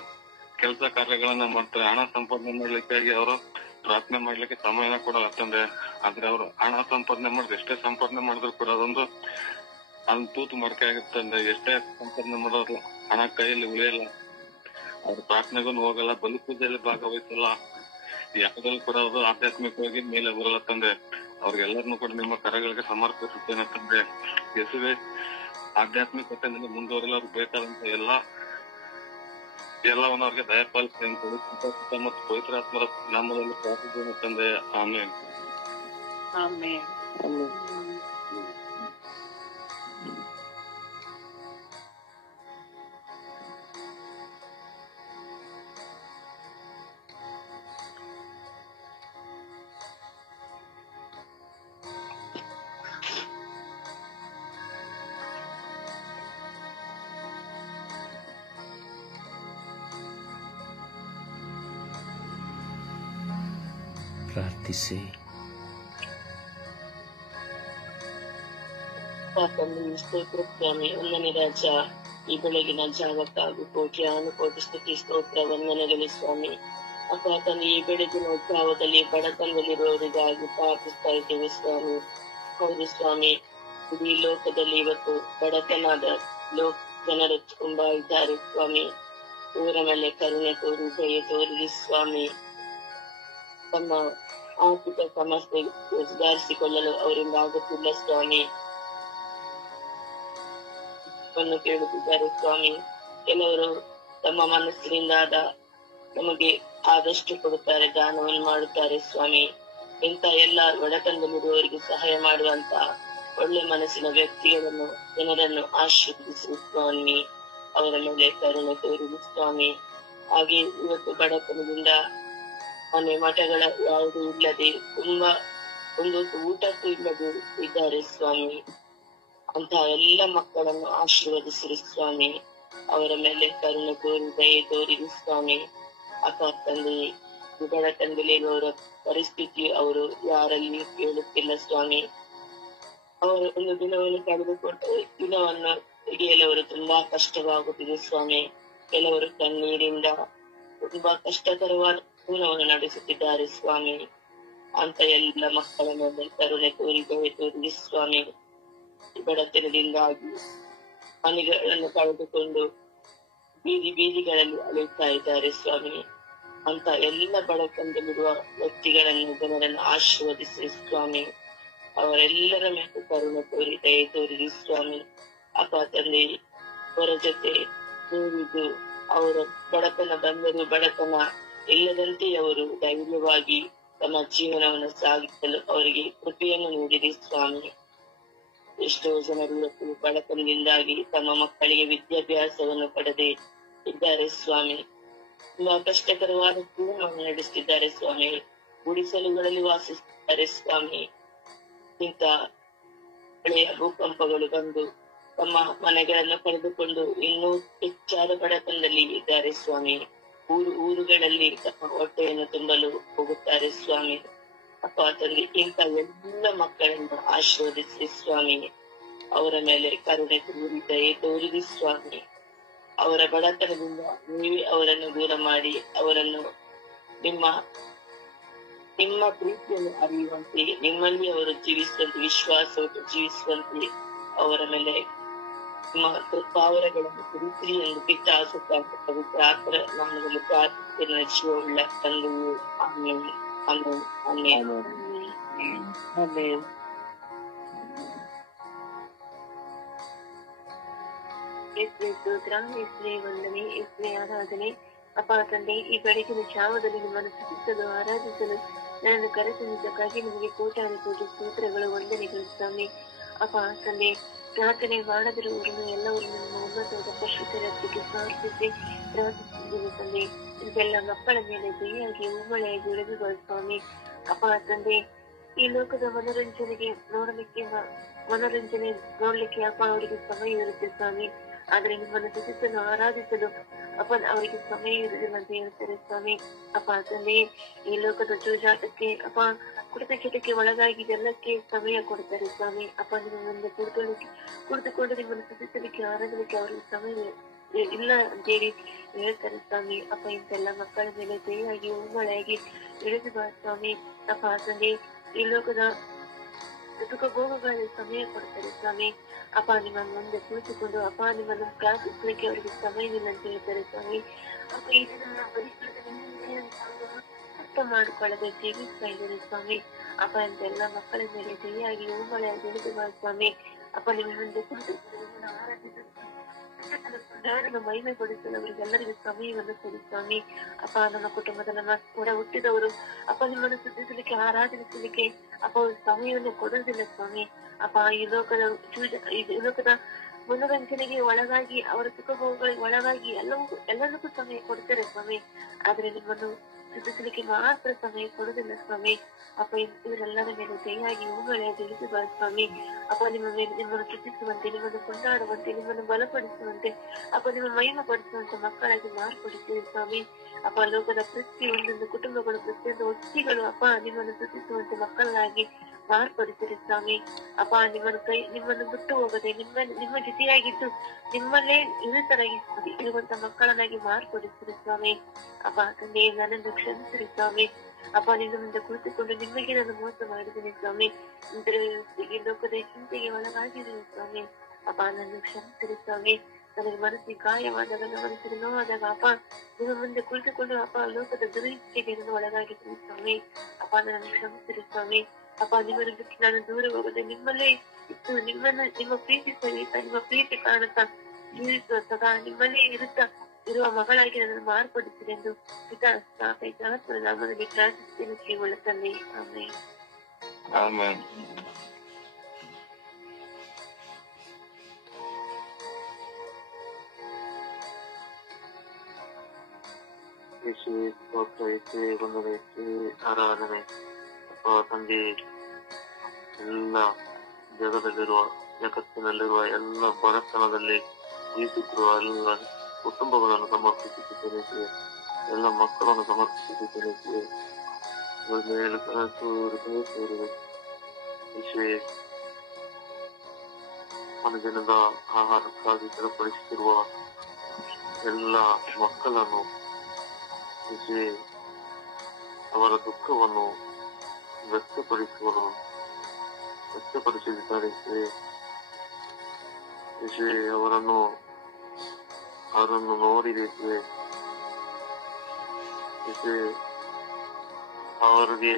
ಕೆಲಸ ಕಾರ್ಯಗಳನ್ನ ಮಾಡ್ತಾರೆ, ಹಣ ಸಂಪಾದನೆ ಮಾಡ್ಲಿಕ್ಕಾಗಿ ಅವರು ಪ್ರಾರ್ಥನೆ ಮಾಡ್ಲಿಕ್ಕೆ ಸಮಯನ ಕೊಡಲ್ಲ ತಂದೆ. ಆದ್ರೆ ಅವ್ರು ಹಣ ಸಂಪಾದನೆ ಮಾಡಿದ್ರೆ, ಎಷ್ಟೇ ಸಂಪಾದನೆ ಮಾಡಿದ್ರು ಕೂಡ ಅದೊಂದು ತೂತು ಮಡಕೆ ಆಗುತ್ತೆ ತಂದೆ. ಎಷ್ಟೇ ಸಂಪಾದನೆ ಮಾಡೋದು ಹಣ ಕೈಯಲ್ಲಿ ಉಳಿಯಲ್ಲ. ಅವ್ರ ಪ್ರಾರ್ಥನೆಗೂ ಹೋಗಲ್ಲ, ಬಲಿ ಪೂಜೆಯಲ್ಲಿ ಭಾಗವಹಿಸಲ್ಲ, ಯಾವ್ದ್ರಲ್ಲಿ ಕೂಡ ಅದು ಆಧ್ಯಾತ್ಮಿಕವಾಗಿ ಮೇಲೆ ಬರಲ್ಲ ತಂದೆ. ಅವ್ರಿಗೆಲ್ಲರನ್ನು ಕೂಡ ನಿಮ್ಮ ಕರೆಗಳಿಗೆ ಸಮರ್ಪಿಸುತ್ತೇನೆ ತಂದೆ. ಯೇಸುವೆ, ಆಧ್ಯಾತ್ಮಿಕತೆಯಲ್ಲಿ ಮುಂದುವರೆಲ್ಲ ಅವ್ರಿಗೆ ಬೇಕಾದಂತ ಎಲ್ಲವನ್ನ ಅವ್ರಿಗೆ ದಯಪಾಲಿಸಿ ಅಂತ ಹೇಳಿ ಮತ್ತು ಪವಿತ್ರಾತ್ಮರ ನಾಮದಲ್ಲಿ ಪ್ರಾರ್ಥಿಸುತ್ತೇನೆ ತಂದೆ. ಆಮೇಲೆ ಪ್ರಾರ್ಥಿಸಿ. ಸ್ತೋತ್ರ ಸ್ವಾಮಿ, ವಂದನೆ ರಾಜ. ಈ ಬೆಳಗಿನ ಜಾವಕ್ಕಾಗಿ ಕೋಟಿ ಸ್ತುತಿ ಸ್ತೋತ್ರ ವಂದನೆಗಳು ಸ್ವಾಮಿ. ಅಪ್ಪ ತಂದೆ, ಈ ಬೆಳಗಿನ ಜಾವದಲ್ಲಿ ಬಡತನದಲ್ಲಿರುವವರಿಗಾಗಿ ಪ್ರಾರ್ಥಿಸ್ತಾ ಇದ್ದೇವೆ ಸ್ವಾಮಿ. ಹೌದು ಸ್ವಾಮಿ, ಇಡೀ ಲೋಕದಲ್ಲಿ ಇವತ್ತು ಬಡತನದ ಜನರು ತುಂಬಾ ಇದ್ದಾರೆ ಸ್ವಾಮಿ. ಇವರ ಮೇಲೆ ಕರುಣೆ ತೋರಿ, ದಯೆ ತೋರಿ ಸ್ವಾಮಿ. ತಮ್ಮ ಆರ್ಥಿಕ ಸಮಸ್ಯೆ ಸುಧಾರಿಸಿಕೊಳ್ಳಲು ಅವರಿಂದ ಆಗುತ್ತಿಲ್ಲ ಸ್ವಾಮಿ. ಕೇಳುತ್ತಿದ್ದಾರೆ ಸ್ವಾಮಿ. ಕೆಲವರು ತಮ್ಮ ಮನಸ್ಸಿನಿಂದ ನಮಗೆ ಆದಷ್ಟು ಕೊಡುತ್ತಾರೆ, ದಾನವನ್ನು ಮಾಡುತ್ತಾರೆ ಸ್ವಾಮಿ. ಇಂಥ ಎಲ್ಲ ಬಡತನದಲ್ಲಿರುವವರಿಗೆ ಸಹಾಯ ಮಾಡುವಂತ ಒಳ್ಳೆ ಮನಸ್ಸಿನ ವ್ಯಕ್ತಿಗಳನ್ನು, ಜನರನ್ನು ಆಶೀರ್ವದಿಸಿ ಸ್ವಾಮಿ. ಅವರ ಮೇಲೆ ಕರುಣೆ ತೋರಿದ ಸ್ವಾಮಿ. ಹಾಗೆ ಇವತ್ತು ಬಡತನದಿಂದ ಮನೆ ಮಠಗಳ ಯಾವುದೂ ಇಲ್ಲದೆ ತುಂಬಾ ಒಂದು ಊಟಕ್ಕೂ ಇಲ್ಲದೆ ಇದ್ದಾರೆ ಸ್ವಾಮಿ. ಅಂತಹ ಎಲ್ಲ ಮಕ್ಕಳನ್ನು ಆಶೀರ್ವದಿಸಿರಿ ಸ್ವಾಮಿ. ಅವರ ಮೇಲೆ ಕರುಣೆ ತೋರಿ ದಯೆ ತೋರಿರಿ ಸ್ವಾಮಿ. ಅಕ್ಕ ತಂದೆ, ಬಡತನದಲ್ಲಿರುವವರ ಪರಿಸ್ಥಿತಿ ಅವರು ಯಾರಲ್ಲಿ ಕೇಳುತ್ತಿಲ್ಲ ಸ್ವಾಮಿ. ಅವರು ಒಂದು ದಿನವನ್ನು ಕಳೆದುಕೊಟ್ಟ ದಿನವನ್ನು ತೆಗೆಯಲು ಅವರು ತುಂಬಾ ಕಷ್ಟವಾಗುತ್ತಿದೆ ಸ್ವಾಮಿ. ಕೆಲವರು ಕಣ್ಣೀರಿಂದ ತುಂಬಾ ಕಷ್ಟಕರವಾದ ಜೀವನವನ್ನು ನಡೆಸುತ್ತಿದ್ದಾರೆ ಸ್ವಾಮಿ. ಅಂತ ಎಲ್ಲ ಮಕ್ಕಳ ಮೇಲೆ ಕರುಣೆ ತೋರಿ ದಯೆ ತೋರಿರಿ ಸ್ವಾಮಿ. ಬಡತನದಿಂದಾಗಿ ಮನೆಗಳನ್ನು ಕಳೆದುಕೊಂಡು ಬೀದಿಗಳಲ್ಲಿ ಅಲೆಯುತ್ತಾ ಇದ್ದಾರೆ ಸ್ವಾಮಿ. ಅಂತ ಎಲ್ಲ ಬಡತನದಲ್ಲಿರುವ ವ್ಯಕ್ತಿಗಳನ್ನು, ಜನರನ್ನು ಆಶೀರ್ವದಿಸಿ ಸ್ವಾಮಿ. ಅವರೆಲ್ಲರ ಮೇಲೆ ಕರುಣೆ ತೋರಿ ದಯೆ ತೋರಿರಿ ಸ್ವಾಮಿ. ಅಪ್ಪ ತಂದೆ, ಅವರ ಜೊತೆ ನೀವಿದ್ದು ಅವರ ಬಡತನ ಬಂದರೂ ಬಡತನ ಇಲ್ಲದಂತೆ ಅವರು ಧೈರ್ಯವಾಗಿ ತಮ್ಮ ಜೀವನವನ್ನು ಸಾಗಿಸಲು ಅವರಿಗೆ ಕೃಪೆಯನ್ನು ನೀಡಿರಿ ಸ್ವಾಮಿ. ಎಷ್ಟೋ ಜನರು ಇವತ್ತು ಬಡತನದಿಂದಾಗಿ ತಮ್ಮ ಮಕ್ಕಳಿಗೆ ವಿದ್ಯಾಭ್ಯಾಸವನ್ನು ಪಡೆದೇ ಇದ್ದಾರೆ ಸ್ವಾಮಿ. ತುಂಬಾ ಕಷ್ಟಕರವಾದ ಜೀವನವನ್ನು ನಡೆಸುತ್ತಿದ್ದಾರೆ ಸ್ವಾಮಿ. ಗುಡಿಸಲುಗಳಲ್ಲಿ ವಾಸಿಸುತ್ತಿದ್ದಾರೆ ಸ್ವಾಮಿ. ಇಂಥ ಹಳೆಯ ಭೂಕಂಪಗಳು ಬಂದು ತಮ್ಮ ಮನೆಗಳನ್ನು ಕಳೆದುಕೊಂಡು ಇನ್ನೂ ಹೆಚ್ಚಾದ ಬಡತನದಲ್ಲಿ ಇದ್ದಾರೆ ಸ್ವಾಮಿ. ಊರುಗಳಲ್ಲಿ ತಮ್ಮ ಹೊಟ್ಟೆಯನ್ನು ತುಂಬಲು ಹೋಗುತ್ತಾರೆ ಸ್ವಾಮಿ. ಅಪ್ಪ ತಂದೆ, ಇಂಥ ಎಲ್ಲ ಮಕ್ಕಳನ್ನು ಆಶೀರ್ವದಿಸಿ ಸ್ವಾಮಿ. ಅವರ ಮೇಲೆ ಕರುಣೆ ತೋರಿ ದಯೆ ತೋರಿರಿ ಸ್ವಾಮಿ. ಅವರ ಬಡತನದಿಂದ ನೀವೇ ಅವರನ್ನು ದೂರ ಮಾಡಿ ಅವರನ್ನು ನಿಮ್ಮ ಪ್ರೀತಿಯನ್ನು ಅರಿಯುವಂತೆ, ನಿಮ್ಮಲ್ಲಿ ಅವರು ಜೀವಿಸುವಂತೆ, ವಿಶ್ವಾಸವನ್ನು ಜೀವಿಸುವಂತೆ ಅವರ ಮೇಲೆ ನಿಮ್ಮ ಕೃಪಾವರಗಳನ್ನು ಕುರಿತಿರಿ ಎಂದು ಪಿತಾಸುತ್ತ ಪವಿತ್ರ ಆತ್ಮರ ನಾಮದಲ್ಲಿ ಪ್ರಾರ್ಥನೆ ಜೀವವುಳ್ಳ ತಂದೆಯು. Amen, amen, amen, amen. ಯೇಸುವೆ ಸ್ತೋತ್ರ, ಯೇಸುವೆ ವಂದನೆ, ಯೇಸುವೆ ಆರಾಧನೆ. ಅಪ್ಪ ತಂದೆ, ಈ ಬೆಳಗಿನ ಜಾವದಲ್ಲಿ ನಿಮ್ಮನ್ನು ಸ್ತುತಿಸಲು ಆರಾಧಿಸಲು ನನ್ನನ್ನು ಕರೆತಂದಿದ್ದಕ್ಕಾಗಿ ನಿಮಗೆ ಕೋಟಾನು ಕೋಟಿ ಸ್ತೋತ್ರಗಳು, ವಂದನೆಗಳು ಸ್ವಾಮಿ. ಅಪ್ಪ ತಂದೆ, ಪ್ರಾರ್ಥನೆ ಮಾಡದಿರುವವರನ್ನು ಎಲ್ಲವರನ್ನು ನಿಮ್ಮ ಉನ್ನತವಾದ ಪರಿಶುದ್ಧ ರಕ್ತಕ್ಕೆ ಸಮರ್ಪಿಸಿ ಪ್ರಾರ್ಥಿಸಿದ್ದೇನೆ ತಂದೆ. ಇದೆಲ್ಲ ಮಕ್ಕಳ ಮೇಲೆ ದಯೆಯಾಗಿ ಉಮ್ಮಳೆಯಾಗಿ ಇಳಿದು ಸ್ವಾಮಿ. ಅಪ್ಪ ತಂದೆ, ಈ ಲೋಕದ ಮನೋರಂಜನೆ ನೋಡ್ಲಿಕ್ಕೆ ಅಪ್ಪ ಅವರಿಗೆ ಸಮಯ ಇರುತ್ತೆ ಸ್ವಾಮಿ. ಆದ್ರೆ ನಿಮ್ಮನ್ನು ಸ್ತುತಿಸಲು ಆರಾಧಿಸಲು ಅಪ್ಪ ಅವರಿಗೆ ಸಮಯ ಇರುವುದಿಲ್ಲ ಅಂತ ಹೇಳ್ತಾರೆ ಸ್ವಾಮಿ. ಅಪ್ಪ ತಂದೆ, ಈ ಲೋಕದ ಜೂಜಾಟಕ್ಕೆ ಅಪ್ಪ ಕುಡಿತ ಚಟಕ್ಕೆ ಒಳಗಾಗಿ ಎಲ್ಲಕ್ಕೆ ಸಮಯ ಕೊಡ್ತಾರೆ ಸ್ವಾಮಿ. ಅಪ್ಪ ನಿಮ್ಮ ಮುಂದೆ ಕುಳಿತುಕೊಂಡು ನಿಮ್ಮನ್ನು ಸ್ತುತಿಸಲಿಕ್ಕೆ ಆರಾಧಲಿಕ್ಕೆ ಅವರಿಗೆ ಸಮಯ ಇಲ್ಲ ಅಂತೇಳಿ ಹೇಳ್ತಾರೆ ಸ್ವಾಮಿ. ಅಪ್ಪ ಇಂತೆಲ್ಲ ಮಕ್ಕಳ ಮೇಲೆ ದಯೆಯಾಗಿ ಉಮ್ಮಳೆಯಾಗಿ ಇಳಿದು ಬಾ ಸ್ವಾಮಿ. ಅಪ್ಪ ತಂದೆ, ಈ ಲೋಕದ ಸುಖ ಭೋಗಗಳಲ್ಲಿ ಸಮಯ ಕೊಡ್ತಾರೆ ಸ್ವಾಮಿ. ಅಪ್ಪ ನಿಮ್ಮ ಮುಂದೆ ಕುಳಿತುಕೊಂಡು ಅಪ್ಪ ನಿಮ್ಮನ್ನು ಪ್ರಾರ್ಥಿಸಲಿಕ್ಕೆ ಅವರಿಗೆ ಸಮಯವಿಲ್ಲ ಅಂತ ಹೇಳ್ತಾರೆ ಸ್ವಾಮಿ. ಅಪ್ಪ ಈ ದಿನ ಅರ್ಥ ಮಾಡಿಕೊಳ್ಳದೆ ಜೀವಿಸ್ತಾ ಇದ್ದಾರೆ ಸ್ವಾಮಿ. ಅಪ್ಪ ಇಂತೆಲ್ಲ ಮಕ್ಕಳ ಮೇಲೆ ದಯೆಯಾಗಿ ಉಮ್ಮಳೆಯಾಗಿ ಇಳಿದು ಬಾ ಸ್ವಾಮಿ. ಅಪ್ಪ ನಿಮ್ಮ ಮುಂದೆ ಕುಳಿತುಕೊಂಡು ಆರಾಧಿಸಲು ಮಹಿಮೆ ಪಡಿಸಲು ಅವರಿಗೆಲ್ಲರಿಗೂ ಸಮಯವನ್ನು ಕೊಡಿ ಸ್ವಾಮಿ. ಅಪ್ಪ ನಮ್ಮ ಕುಟುಂಬದ ನಮ್ಮ ಕೂಡ ಹುಟ್ಟಿದವರು ಅಪ್ಪ ನಿಮ್ಮನ್ನು ಸ್ತುತಿಸಲಿಕ್ಕೆ ಆರಾಧಿಸಲಿಕ್ಕೆ ಅಪ್ಪ ಅವರು ಸಮಯವನ್ನು ಕೊಡುವುದಿಲ್ಲ ಸ್ವಾಮಿ. ಅಪ್ಪ ಈ ಲೋಕದ ಮನೋರಂಜನೆಗೆ ಒಳಗಾಗಿ ಅವರ ಸುಖಭೋಗಗಳಿಗೆ ಒಳಗಾಗಿ ಎಲ್ಲದಕ್ಕೂ ಸಮಯ ಕೊಡ್ತಾರೆ ಸ್ವಾಮಿ. ಆದ್ರೆ ನಿಮ್ಮನ್ನು ಸ್ತುತಿಸಲಿಕ್ಕೆ ಮಾತ್ರ ಸಮಯ ಕೊಡುವುದಿಲ್ಲ ಸ್ವಾಮಿ. ಅಪ್ಪ ಇವರೆಲ್ಲರ ಮೇಲೆ ದಯೆಯಾಗಿ ಉಮ್ಮಳೆಯಾಗಿ ಇಳಿದು ಬಾ ಸ್ವಾಮಿ. ಅಪ್ಪ ನಿಮ್ಮ ಮೇಲೆ ನಿಮ್ಮನ್ನು ಸ್ತುತಿಸುವಂತೆ, ನಿಮ್ಮನ್ನು ಕೊಂಡಾಡುವಂತೆ, ನಿಮ್ಮನ್ನು ಬಲಪಡಿಸುವಂತೆ, ಅಪ್ಪ ನಿಮ್ಮ ಮಹಿಮೆ ಪಡಿಸುವಂತೆ ಮಕ್ಕಳಾಗಿ ಮಾರ್ಪಡಿಸಿರಿ ಸ್ವಾಮಿ. ಅಪ್ಪ ಲೋಕದ ಪ್ರತಿಯೊಂದೊಂದು ಕುಟುಂಬಗಳು, ಪ್ರತಿಯೊಂದು ವ್ಯಕ್ತಿಗಳು ಅಪ್ಪ ನಿಮ್ಮನ್ನು ಸ್ತುತಿಸುವಂತೆ ಮಕ್ಕಳಾಗಿ ಮಾರ್ಪಡಿಸಿರಿ ಸ್ವಾಮಿ. ಅಪ್ಪ ನಿಮ್ಮನ್ನು ಬಿಟ್ಟು ಹೋಗದೆ ನಿಮ್ಮ ಜೊತೆಯಾಗಿದ್ದು ನಿಮ್ಮಲ್ಲೇ ಇರುವಂತ ಮಕ್ಕಳನ್ನಾಗಿ ಮಾರ್ಪಡಿಸಿರಿ ಸ್ವಾಮಿ. ಅಪ್ಪ ತಂದೆ, ನನ್ನನ್ನು ಕ್ಷಮಿಸಿರಿ ಸ್ವಾಮಿ. ಅಪ್ಪ ನಿನ್ನ ಮುಂದೆ ಕುಳಿತುಕೊಂಡು ನಿಮಗೆ ನಾನು ಮೋಸ ಮಾಡಿದ್ದೀನಿ ಸ್ವಾಮಿ. ಈ ಲೋಕದ ಚಿಂತೆಗೆ ಒಳಗಾಗಿದ್ದೀನಿ ಸ್ವಾಮಿ. ಅಪ್ಪ ನನ್ನ ಕ್ಷಮಿಸಿರಿ ಸ್ವಾಮಿ. ನನಗೆ ಮನಸ್ಸಿಗೆ ಗಾಯವಾದಾಗ, ನನ್ನ ಮನಸ್ಸಿಗೆ ನೋವಾದಾಗ ಅಪ್ಪ ನಿಮ್ಮ ಮುಂದೆ ಕುಳಿತುಕೊಂಡು ಅಪ್ಪ ಲೋಕದ ದುರಿಚ್ಛೆಗೆ ನಾನು ಒಳಗಾಗಿದ್ದೀನಿ ಸ್ವಾಮಿ. ಅಪ್ಪ ನನ್ನನ್ನು ಕ್ಷಮಿಸಿರಿ ಸ್ವಾಮಿ. ಅಪ್ಪ ನಿಮ್ಮನ್ನು ಬಿಟ್ಟು ನಾನು ದೂರ ಹೋಗದೆ ನಿಮ್ಮಲ್ಲೇ ಇತ್ತು ನಿಮ್ಮ ಪ್ರೀತಿ ಸಹಿತ ನಿಮ್ಮ ಪ್ರೀತಿ ಕಾಣುತ್ತಾ ಜೀವಿಸುವ ಸದಾ ನಿಮ್ಮಲ್ಲೇ ಇರುತ್ತಾ ಇರುವ ಮಗಳಾಗಿ ನನ್ನನ್ನು ಮಾರ್ಪಡಿಸಿದೆ ಎಂದು ಪಿತಾ ಪೈತಾತ್ಮನ ನಾಮದಲ್ಲಿ ಪ್ರಾರ್ಥಿಸುತ್ತೇನೆ ಜೀವಳ ತಂದೆ. ಆಮೆನ್. ಆಮೆನ್. ಯೇಸುವೇ ಸ್ತೋತ್ರ, ಯೇಸುವೇ ವಂದನೆ, ಯೇಸುವೇ ಆರಾಧನೆ. ತಂದೆ, ಎಲ್ಲ ಜಗತ್ತಿನಲ್ಲಿರುವ ಎಲ್ಲ ಬಡತನದಲ್ಲಿ ಜೀವಿಸುತ್ತಿರುವ ಎಲ್ಲ ಕುಟುಂಬಗಳನ್ನು ಸಮರ್ಪಿಸುತ್ತಿದ್ದೇನೆ, ಎಲ್ಲ ಮಕ್ಕಳನ್ನು ಸಮರ್ಪಿಸುತ್ತಿದ್ದೇನೆ. ಯೇಸುವೇ, ಅನುದಿನದ ಆಹಾರಕ್ಕಾಗಿ ಸರಿಪಡಿಸುತ್ತಿರುವ ಎಲ್ಲ ಮಕ್ಕಳನ್ನು ಯೇಸುವೇ, ಅವರ ದುಃಖವನ್ನು ವ್ಯಕ್ತಪಡಿಸಿದ್ದಾರೆ. ಯೇಸುವೇ, ಅವರನ್ನು ನೋಡಿದೆ. ಯೇಸುವೇ, ಅವರಿಗೆ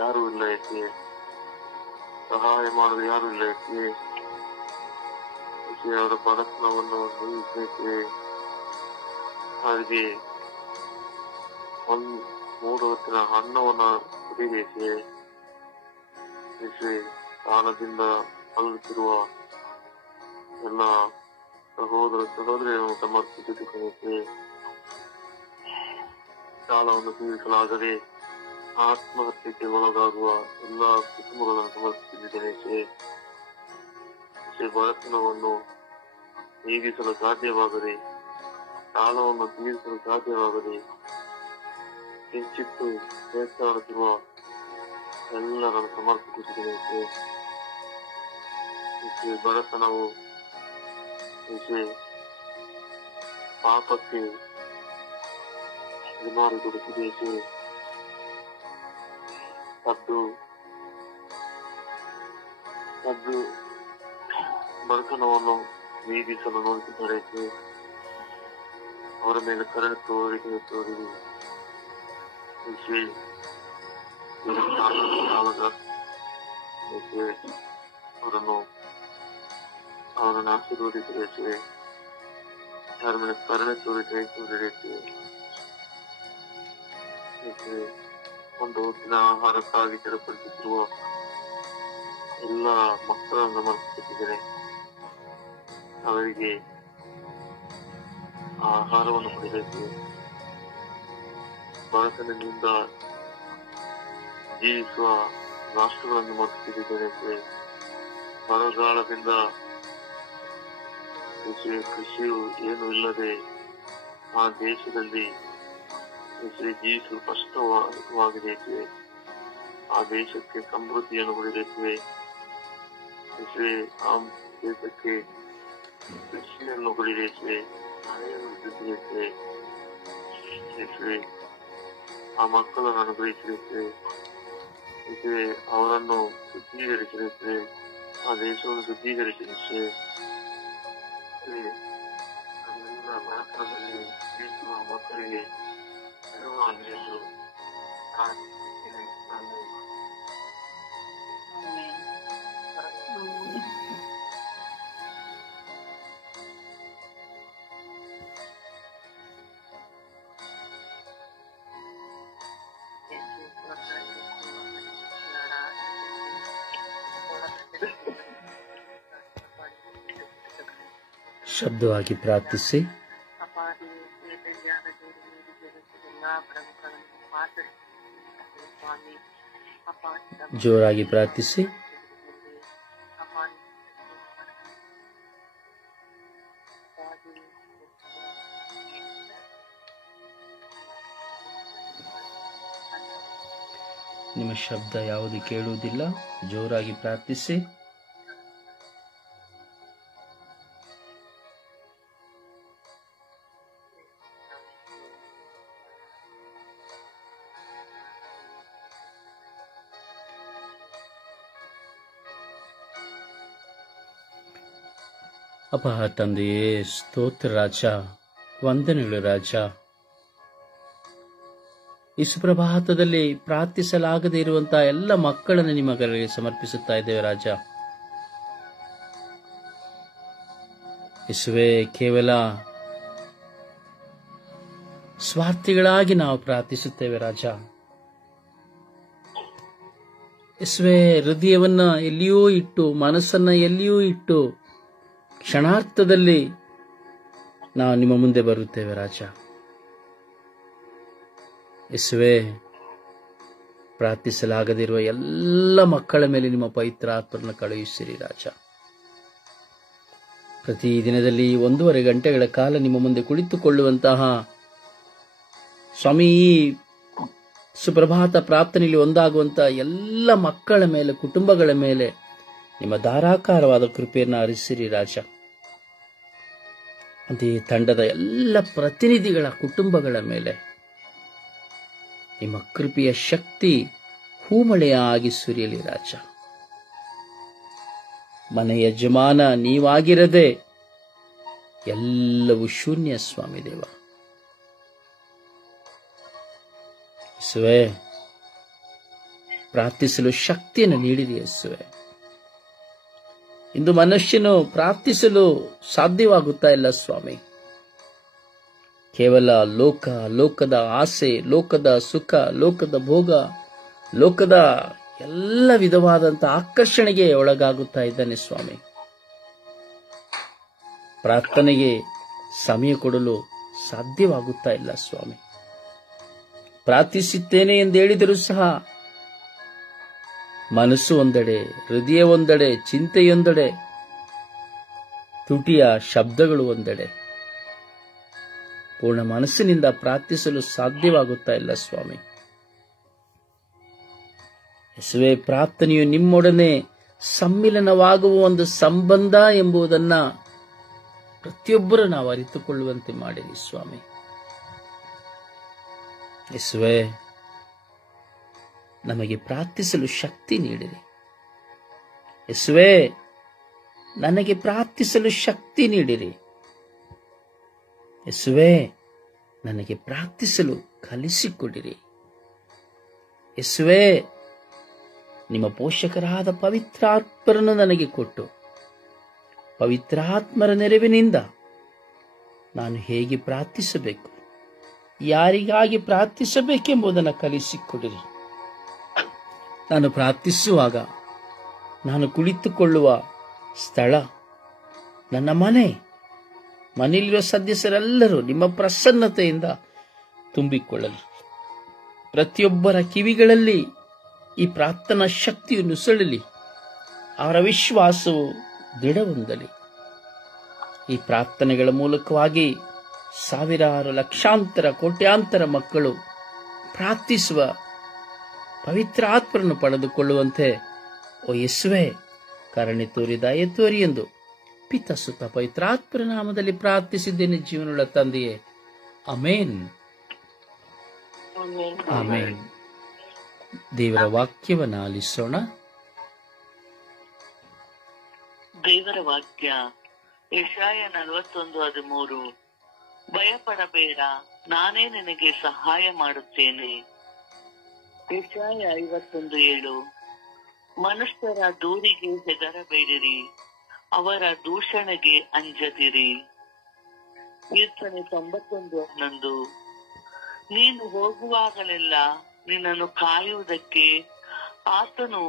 ಯಾರು ಇಲ್ಲ, ಯೇಸುವೇ, ಸಹಾಯ ಮಾಡಲು ಯಾರು ಇಲ್ಲ. ಯೇಸುವೇ, ಅವರ ಬಡತನವನ್ನು ನೀಗಿಸೇ ಅವರಿಗೆ 3 ಹೊತ್ತಿನ ಅನ್ನವನ್ನ ಕುಡಿಯಬೇಕೆ. ಸಾಲದಿಂದ ಅಲ್ಲುತ್ತಿರುವ ಎಲ್ಲ ಸಹೋದರಿಯನ್ನು ಸಮರ್ಪಿಸಿಕೊಳ್ಳುತ್ತೆ. ಸಾಲವನ್ನು ತೀರಿಸಲಾಗದೆ ಆತ್ಮಹತ್ಯೆಗೆ ಒಳಗಾಗುವ ಎಲ್ಲಾ ಕುಟುಂಬಗಳನ್ನು ಸಮರ್ಪಿಸಿದ್ದೇನೆ. ಬಡತನವನ್ನು ನೀಗಿಸಲು ಸಾಧ್ಯವಾಗದೆ, ಸಾಲವನ್ನು ತೀರಿಸಲು ಸಾಧ್ಯವಾಗದೆ ಕಿಂಚಿತ್ತು ಪ್ರಯತ್ನಿಸುತ್ತಿರುವ ಎಲ್ಲರನ್ನು ಸಮರ್ಪಿಸಿದ್ದೇನೆ. ಬಡತನವು ಪಾಪಕ್ಕೆ ಬಿಮಾರಿ ಕೊಡುತ್ತಿದೆ. ಕದ್ದು ಬಡತನವನ್ನು ನೀಗಿಸಲು ನೋಡುತ್ತಿದ್ದಾರೆ. ಅವರ ಮೇಲೆ ಕರುಣೆ ತೋರಿದೆ. ಅವರನ್ನು ಆಶೀರ್ವದಿಸಿದೆ. ಅವರ ಮೇಲೆ ಕರುಣೆ ತೋರಿದೆ. ಒಂದು ಹೊತ್ತಿನ ಆಹಾರಕ್ಕಾಗಿ ಸರಿಪಡಿಸುತ್ತಿರುವ ಎಲ್ಲ ಮಕ್ಕಳನ್ನು ಸಮರ್ಪಿಸುತ್ತಿದ್ದೇನೆ. ಅವರಿಗೆ ಆಹಾರವನ್ನು ಕೊಡಬೇಕು. ಬಡತನದಿಂದ ಜೀವಿಸುವ ರಾಷ್ಟ್ರಗಳನ್ನು ಮರ್ತಿದ್ದೇನೆ. ಬರಗಾಲದಿಂದ ಕೃಷಿಯು ಏನು ಇಲ್ಲದೆ ಆ ದೇಶದಲ್ಲಿ ಜೀವಿಸಲು ಕಷ್ಟವಾಗಿದೆ. ಆ ದೇಶಕ್ಕೆ ಸಮೃದ್ಧಿಯನ್ನು ಕೊಡಬೇಕು. ಆ ದೇಶಕ್ಕೆ ಕೃಷಿಯನ್ನು ಕೊಡಬೇಕು. ಆ ಮಕ್ಕಳನ್ನು ಅನುಗ್ರಹಿಸಿರುತ್ತೇವೆ. ಅವರನ್ನು ಶುದ್ಧೀಕರಿಸಿರುತ್ತೇವೆ. ಆ ದೇಶವನ್ನು ಶುದ್ಧೀಕರಿಸಿರುತ್ತೇವೆ. ಅದೆಲ್ಲ ಬಡತನದಲ್ಲಿ ಜೀವಿಸುವ ಮಕ್ಕಳಿಗೆ ನೆರವಾಗಿ ಎಂದು ಪ್ರಾರ್ಥಿಸುತ್ತೇನೆ. ಶಬ್ದವಾಗಿ ಪ್ರಾರ್ಥಿಸಿ. ಜೋರಾಗಿ ಪ್ರಾರ್ಥಿಸಿ. ನಿಮ್ಮ ಶಬ್ದ ಯಾವುದು ಕೇಳುವುದಿಲ್ಲ. ಜೋರಾಗಿ ಪ್ರಾರ್ಥಿಸಿ. ಅಪ್ಪ ತಂದೆಯೇ, ಸ್ತೋತ್ರ ರಾಜ, ವಂದನೆಗಳು ರಾಜ. ಈ ಸುಪ್ರಭಾತದಲ್ಲಿ ಪ್ರಾರ್ಥಿಸಲಾಗದೇ ಇರುವಂತಹ ಎಲ್ಲ ಮಕ್ಕಳನ್ನು ನಿಮ್ಮ ಕರೆಗೆ ಸಮರ್ಪಿಸುತ್ತಾ ಇದ್ದೇವೆ ರಾಜ. ಯೇಸುವೇ, ಕೇವಲ ನಿಸ್ವಾರ್ಥಿಗಳಾಗಿ ನಾವು ಪ್ರಾರ್ಥಿಸುತ್ತೇವೆ ರಾಜ. ಯೇಸುವೆ, ಹೃದಯವನ್ನ ಎಲ್ಲಿಯೂ ಇಟ್ಟು, ಮನಸ್ಸನ್ನ ಎಲ್ಲಿಯೂ ಇಟ್ಟು, ಕ್ಷಣಾರ್ಥದಲ್ಲಿ ನಾವು ನಿಮ್ಮ ಮುಂದೆ ಬರುತ್ತೇವೆ ರಾಜ. ಯೇಸುವೆ, ಪ್ರಾರ್ಥಿಸಲಾಗದಿರುವ ಎಲ್ಲ ಮಕ್ಕಳ ಮೇಲೆ ನಿಮ್ಮ ಪವಿತ್ರ ಆತ್ಮರನ್ನು ಕಳುಹಿಸಿರಿ ರಾಜ. ಪ್ರತಿ ದಿನದಲ್ಲಿ 1.5 ಗಂಟೆಗಳ ಕಾಲ ನಿಮ್ಮ ಮುಂದೆ ಕುಳಿತುಕೊಳ್ಳುವಂತಹ ಸ್ವಾಮಿ, ಈ ಸುಪ್ರಭಾತ ಪ್ರಾರ್ಥನೆಯಲ್ಲಿ ಒಂದಾಗುವಂತಹ ಎಲ್ಲ ಮಕ್ಕಳ ಮೇಲೆ, ಕುಟುಂಬಗಳ ಮೇಲೆ ನಿಮ್ಮ ಧಾರಾಕಾರವಾದ ಕೃಪೆಯನ್ನು ಹರಿಸಿರಿ ರಾಜ. ಅದೇ ತಂಡದ ಎಲ್ಲ ಪ್ರತಿನಿಧಿಗಳ ಕುಟುಂಬಗಳ ಮೇಲೆ ನಿಮ್ಮ ಕೃಪೆಯ ಶಕ್ತಿ ಹೂಮಳೆಯಾಗಿ ಸುರಿಯಲಿ ರಾಜ. ಮನೆ ಯಜಮಾನ ನೀವಾಗಿರದೆ ಎಲ್ಲವೂ ಶೂನ್ಯ ಸ್ವಾಮಿ ದೇವ. ಯೇಸುವೆ, ಪ್ರಾರ್ಥಿಸಲು ಶಕ್ತಿಯನ್ನು ನೀಡಿರಿ ಯೇಸುವೆ. ಇಂದು ಮನುಷ್ಯನು ಪ್ರಾರ್ಥಿಸಲು ಸಾಧ್ಯವಾಗುತ್ತಾ ಇಲ್ಲ ಸ್ವಾಮಿ. ಕೇವಲ ಲೋಕದ ಆಸೆ, ಲೋಕದ ಸುಖ, ಲೋಕದ ಭೋಗ, ಲೋಕದ ಎಲ್ಲ ವಿಧವಾದಂತಹ ಆಕರ್ಷಣೆಗೆ ಒಳಗಾಗುತ್ತಾ ಇದ್ದಾನೆ ಸ್ವಾಮಿ. ಪ್ರಾರ್ಥನೆಗೆ ಸಮಯ ಕೊಡಲು ಸಾಧ್ಯವಾಗುತ್ತಾ ಇಲ್ಲ ಸ್ವಾಮಿ. ಪ್ರಾರ್ಥಿಸುತ್ತೇನೆ ಎಂದು ಹೇಳಿದರೂ ಸಹ ಮನಸ್ಸು ಒಂದೆಡೆ, ಹೃದಯ ಒಂದೆಡೆ, ಚಿಂತೆಯೊಂದೆಡೆ, ತುಟಿಯ ಶಬ್ದಗಳು ಒಂದೆಡೆ. ಪೂರ್ಣ ಮನಸ್ಸಿನಿಂದ ಪ್ರಾರ್ಥಿಸಲು ಸಾಧ್ಯವಾಗುತ್ತಾ ಇಲ್ಲ ಸ್ವಾಮಿ. ಯೇಸುವೆ, ಪ್ರಾರ್ಥನೆಯು ನಿಮ್ಮೊಡನೆ ಸಮ್ಮಿಲನವಾಗುವ ಒಂದು ಸಂಬಂಧ ಎಂಬುದನ್ನ ಪ್ರತಿಯೊಬ್ಬರು ನಾವು ಅರಿತುಕೊಳ್ಳುವಂತೆ ಮಾಡಿರಿ ಸ್ವಾಮಿ. ಯೇಸುವೆ, ನಮಗೆ ಪ್ರಾರ್ಥಿಸಲು ಶಕ್ತಿ ನೀಡಿರಿ. ಯೇಸುವೆ, ನನಗೆ ಪ್ರಾರ್ಥಿಸಲು ಶಕ್ತಿ ನೀಡಿರಿ. ಯೇಸುವೆ, ನನಗೆ ಪ್ರಾರ್ಥಿಸಲು ಕಲಿಸಿಕೊಡಿರಿ. ಯೇಸುವೆ, ನಿಮ್ಮ ಪೋಷಕರಾದ ಪವಿತ್ರಾತ್ಮರನ್ನು ನನಗೆ ಕೊಟ್ಟು, ಪವಿತ್ರಾತ್ಮರ ನೆರವಿನಿಂದ ನಾನು ಹೇಗೆ ಪ್ರಾರ್ಥಿಸಬೇಕು, ಯಾರಿಗಾಗಿ ಪ್ರಾರ್ಥಿಸಬೇಕೆಂಬುದನ್ನು ಕಲಿಸಿಕೊಡಿರಿ. ನಾನು ಪ್ರಾರ್ಥಿಸುವಾಗ ನಾನು ಕುಳಿತುಕೊಳ್ಳುವ ಸ್ಥಳ, ನನ್ನ ಮನೆಯಲ್ಲಿರುವ ಸದಸ್ಯರೆಲ್ಲರೂ ನಿಮ್ಮ ಪ್ರಸನ್ನತೆಯಿಂದ ತುಂಬಿಕೊಳ್ಳಲಿ. ಪ್ರತಿಯೊಬ್ಬರ ಕಿವಿಗಳಲ್ಲಿ ಈ ಪ್ರಾರ್ಥನಾ ಶಕ್ತಿಯು ನುಸುಳಲಿ. ಅವರ ವಿಶ್ವಾಸವು ದೃಢಹೊಂದಲಿ. ಈ ಪ್ರಾರ್ಥನೆಗಳ ಮೂಲಕವಾಗಿ ಸಾವಿರಾರು, ಲಕ್ಷಾಂತರ, ಕೋಟ್ಯಾಂತರ ಮಕ್ಕಳು ಪ್ರಾರ್ಥಿಸುವ ಪವಿತ್ರ ಆತ್ಮರನ್ನು ಪಡೆದುಕೊಳ್ಳುವಂತೆ ಓ ಯೇಸುವೆ, ಕರುಣೆ ತೋರಿ, ದಯೆ ತೋರಿ ಎಂದು ಪಿತ ಸುತ ಪವಿತ್ರಾತ್ಮರ ನಾಮದಲ್ಲಿ ಪ್ರಾರ್ಥಿಸಿದ್ದೇನೆ ಜೀವನವುಳ್ಳ ತಂದೆಯೇ. ಆಮೇನ್, ಆಮೇನ್. ದೇವರ ವಾಕ್ಯವನ್ನು ಆಲಿಸೋಣ. ದೇವರ ವಾಕ್ಯ ಯೆಶಾಯ 41:13. ಭಯಪಡಬೇಡ, ನಾನೇ ನಿನಗೆ ಸಹಾಯ ಮಾಡುತ್ತೇನೆ. ಯೆಶಾಯ 51:7. ಮನುಷ್ಯರ ದೂರಿಗೆ ಹೆದರಬೇಡಿರಿ, ಅವರ ದೂಷಣೆಗೆ ಅಂಜದಿರಿ. ಕೀರ್ತನೆ 91:11. ನೀನು ಹೋಗುವಾಗಲೆಲ್ಲ ನಿನ್ನನ್ನು ಕಾಯುವುದಕ್ಕೆ ಆತನು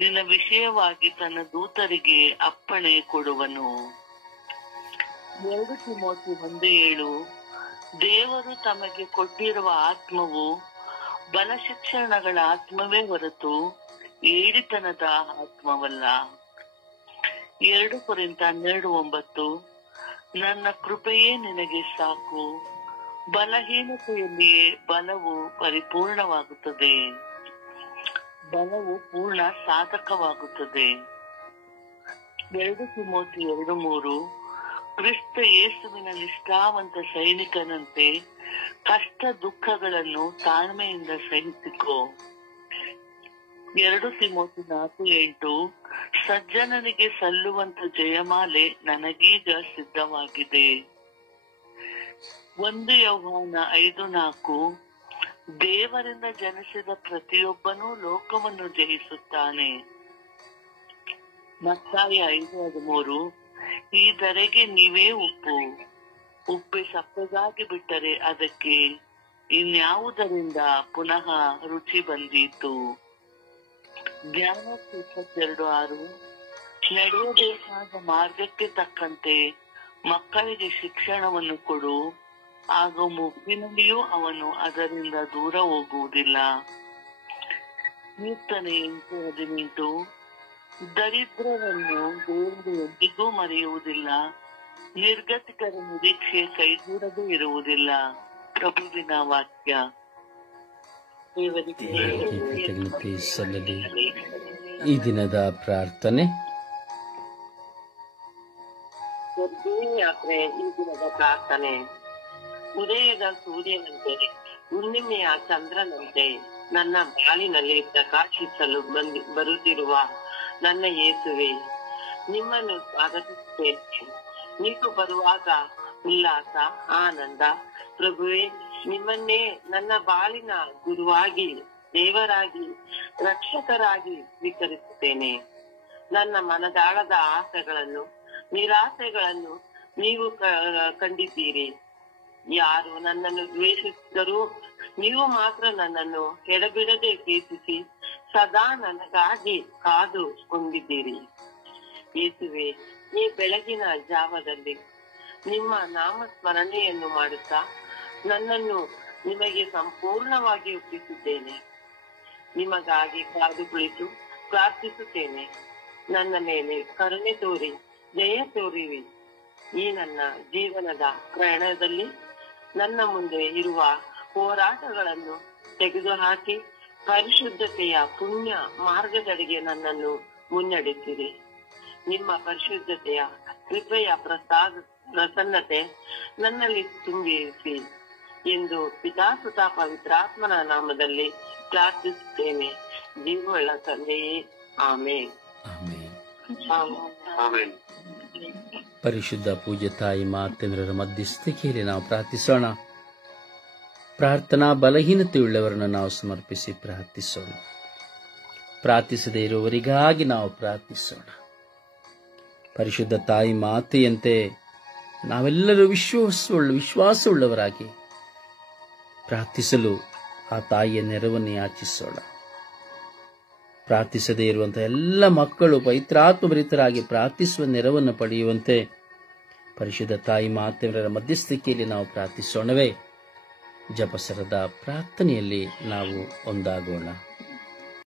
ನಿನ್ನ ವಿಷಯವಾಗಿ ತನ್ನ ದೂತರಿಗೆ ಅಪ್ಪಣೆ ಕೊಡುವನು. 2 ತಿಮೋಥಿ 1:7. ದೇವರು ತಮಗೆ ಕೊಟ್ಟಿರುವ ಆತ್ಮವು ಬಲಶಿಕ್ಷಣಗಳ ಆತ್ಮವೇ ಹೊರತು ಏಡಿತನದ ಆತ್ಮವಲ್ಲ. 2 ಕೊರಿಂಥ 12:9. ನನ್ನ ಕೃಪೆಯೇ ನಿನಗೆ ಸಾಕು, ಬಲಹೀನತೆಯಲ್ಲಿಯೇ ಬಲವು ಪರಿಪೂರ್ಣವಾಗುತ್ತದೆ. ಬಲವು ಪೂರ್ಣ ಸಾಧಕವಾಗುತ್ತದೆ. 2 ತಿಮೋಥಿ 2:3. ಕ್ರಿಸ್ತ ಯೇಸುವಿನ ನಿಷ್ಠಾವಂತ ಸೈನಿಕನಂತೆ ಕಷ್ಟ ದುಃಖಗಳನ್ನು ತಾಳ್ಮೆಯಿಂದ ಸಹಿಸಿಕೋ. 2 ತಿಮೋಥಿ 4:8. ಸಜ್ಜನನಿಗೆ ಸಲ್ಲುವಂತ ಜಯಮಾಲೆ ನನಗೀಗ ಸಿದ್ಧವಾಗಿದೆ. 1 ಯೋಹಾನ 5:4. ದೇವರಿಂದ ಜನಿಸಿದ ಪ್ರತಿಯೊಬ್ಬನೂ ಲೋಕವನ್ನು ಜಯಿಸುತ್ತಾನೆ. ಮತ್ತಾಯ 5:13. ಈ ಧರೆಗೆ ನೀವೇ ಉಪ್ಪು. ಉಪ್ಪೆ ಸಪ್ಪಗಾಗಿ ಬಿಟ್ಟರೆ ಅದಕ್ಕೆ ಇನ್ಯಾವುದರಿಂದ ಪುನಃ ರುಚಿ ಬಂದೀತು. ಜ್ಞಾನ 22:6 ನಡೆಯಬೇಕಾದ ಮಾರ್ಗಕ್ಕೆ ತಕ್ಕಂತೆ ಮಕ್ಕಳಿಗೆ ಶಿಕ್ಷಣವನ್ನು ಕೊಡು, ಆಗ ಮುಪ್ಪಿನಲ್ಲಿಯೂ ಅವನು ಅದರಿಂದ ದೂರ ಹೋಗುವುದಿಲ್ಲ. ಕೀರ್ತನೆ 8:18 ದರಿದ್ರರನ್ನು ದೇವರು ಎಂದಿಗೂ ಮರೆಯುವುದಿಲ್ಲ, ನಿರ್ಗತಿಕರ ನಿರೀಕ್ಷೆ ಕೈಗೂಡದೇ ಇರುವುದಿಲ್ಲ. ಪ್ರಭುವಿನ ವಾಕ್ಯ. ದೇವರಿಗೆ ಕೃತಜ್ಞತೆ ಸಲ್ಲಲಿ. ಈ ದಿನದ ಪ್ರಾರ್ಥನೆ. ಯಾತ್ರೆ. ಈ ದಿನದ ಪ್ರಾರ್ಥನೆ. ಉದಯದ ಸೂರ್ಯನಂತೆ, ಹುಣ್ಣಿಮೆಯ ಚಂದ್ರನಂತೆ ನನ್ನ ಬಾಳಿನಲ್ಲಿ ಪ್ರಕಾಶಿಸಲು ಬರುತ್ತಿರುವ ನನ್ನ ಯೇಸುವೆ, ನಿಮ್ಮನ್ನು ಸ್ವಾಗತಿಸುತ್ತೇನೆ. ನೀವು ಬರುವಾಗ ಉಲ್ಲಾಸ, ಆನಂದ. ಪ್ರಭುವೇ, ನಿಮ್ಮನ್ನೇ ನನ್ನ ಬಾಳಿನ ಗುರುವಾಗಿ, ದೇವರಾಗಿ, ರಕ್ಷಕರಾಗಿ ಸ್ವೀಕರಿಸುತ್ತೇನೆ. ನನ್ನ ಮನದಾಳದ ಆಸೆಗಳನ್ನು, ನಿರಾಸೆಗಳನ್ನು ನೀವು ಕಂಡಿದ್ದೀರಿ. ಯಾರು ನನ್ನನ್ನು ದ್ವೇಷಿಸಿದರೂ ನೀವು ಮಾತ್ರ ನನ್ನನ್ನು ಎಡಬಿಡದೆ ಪ್ರೀತಿಸಿ ಸದಾ ನನಗಾಗಿ ಕಾದು ಕೊಂಡಿದ್ದೀರಿ. ಯೇಸುವೆ, ಈ ಬೆಳಗಿನ ಜಾವದಲ್ಲಿ ನಿಮ್ಮ ನಾಮ ಸ್ಮರಣೆಯನ್ನು ಮಾಡುತ್ತಾ ನನ್ನನ್ನು ನಿಮಗೆ ಸಂಪೂರ್ಣವಾಗಿ ಒಪ್ಪಿಸಿದ್ದೇನೆ. ನಿಮಗಾಗಿ ಕಾದು ಕುಳಿತು ಪ್ರಾರ್ಥಿಸುತ್ತೇನೆ. ನನ್ನ ಮೇಲೆ ಕರುಣೆ ತೋರಿ ಜಯ ತೋರಿರಿ. ಈ ನನ್ನ ಜೀವನದ ಪ್ರಯಾಣದಲ್ಲಿ ನನ್ನ ಮುಂದೆ ಇರುವ ಹೋರಾಟಗಳನ್ನು ತೆಗೆದುಹಾಕಿ ಪರಿಶುದ್ಧತೆಯ ಪುಣ್ಯ ಮಾರ್ಗದೆಡೆಗೆ ನನ್ನನ್ನು ಮುನ್ನಡೆಸಿರಿ. ನಿಮ್ಮ ಪರಿಶುದ್ಧತೆಯ ಕೃಪೆಯ ಪ್ರಸನ್ನತೆ ನನ್ನಲ್ಲಿ ತುಂಬಿಸಿ ಎಂದು ಪಿತಾಸುತ ಪವಿತ್ರಾತ್ಮನ ನಾಮದಲ್ಲಿ ಪ್ರಾರ್ಥಿಸುತ್ತೇನೆ. ಜೀವವುಳ್ಳ ತಂದೆಯೇ, ಆಮೇನ್. ಆಮೇನ್. ಪರಿಶುದ್ಧ ಪೂಜ್ಯ ತಾಯಿ ಮಾತೆಂದರ ಮಧ್ಯಸ್ಥಿಕೆಯಲ್ಲಿ ನಾವು ಪ್ರಾರ್ಥಿಸೋಣ. ಪ್ರಾರ್ಥನಾ ಬಲಹೀನತೆಯುಳ್ಳವರನ್ನು ನಾವು ಸಮರ್ಪಿಸಿ ಪ್ರಾರ್ಥಿಸೋಣ. ಪ್ರಾರ್ಥಿಸದೇ ಇರುವವರಿಗಾಗಿ ನಾವು ಪ್ರಾರ್ಥಿಸೋಣ. ಪರಿಶುದ್ಧ ತಾಯಿ ಮಾತೆಯಂತೆ ನಾವೆಲ್ಲರೂ ವಿಶ್ವಾಸವುಳ್ಳವರಾಗಿ ಪ್ರಾರ್ಥಿಸಲು ಆ ತಾಯಿಯ ನೆರವನ್ನು ಯಾಚಿಸೋಣ. ಪ್ರಾರ್ಥಿಸದೇ ಇರುವಂತಹ ಎಲ್ಲ ಮಕ್ಕಳು ಪವಿತ್ರಾತ್ಮಭರಿತರಾಗಿ ಪ್ರಾರ್ಥಿಸುವ ನೆರವನ್ನು ಪಡೆಯುವಂತೆ ಪರಿಶುದ್ಧ ತಾಯಿ ಮಾತೆಯವರ ಮಧ್ಯಸ್ಥಿಕೆಯಲ್ಲಿ ನಾವು ಪ್ರಾರ್ಥಿಸೋಣವೇ. ಜಪಸರದ ಪ್ರಾರ್ಥನೆಯಲ್ಲಿ ನಾವು ಒಂದಾಗೋಣ.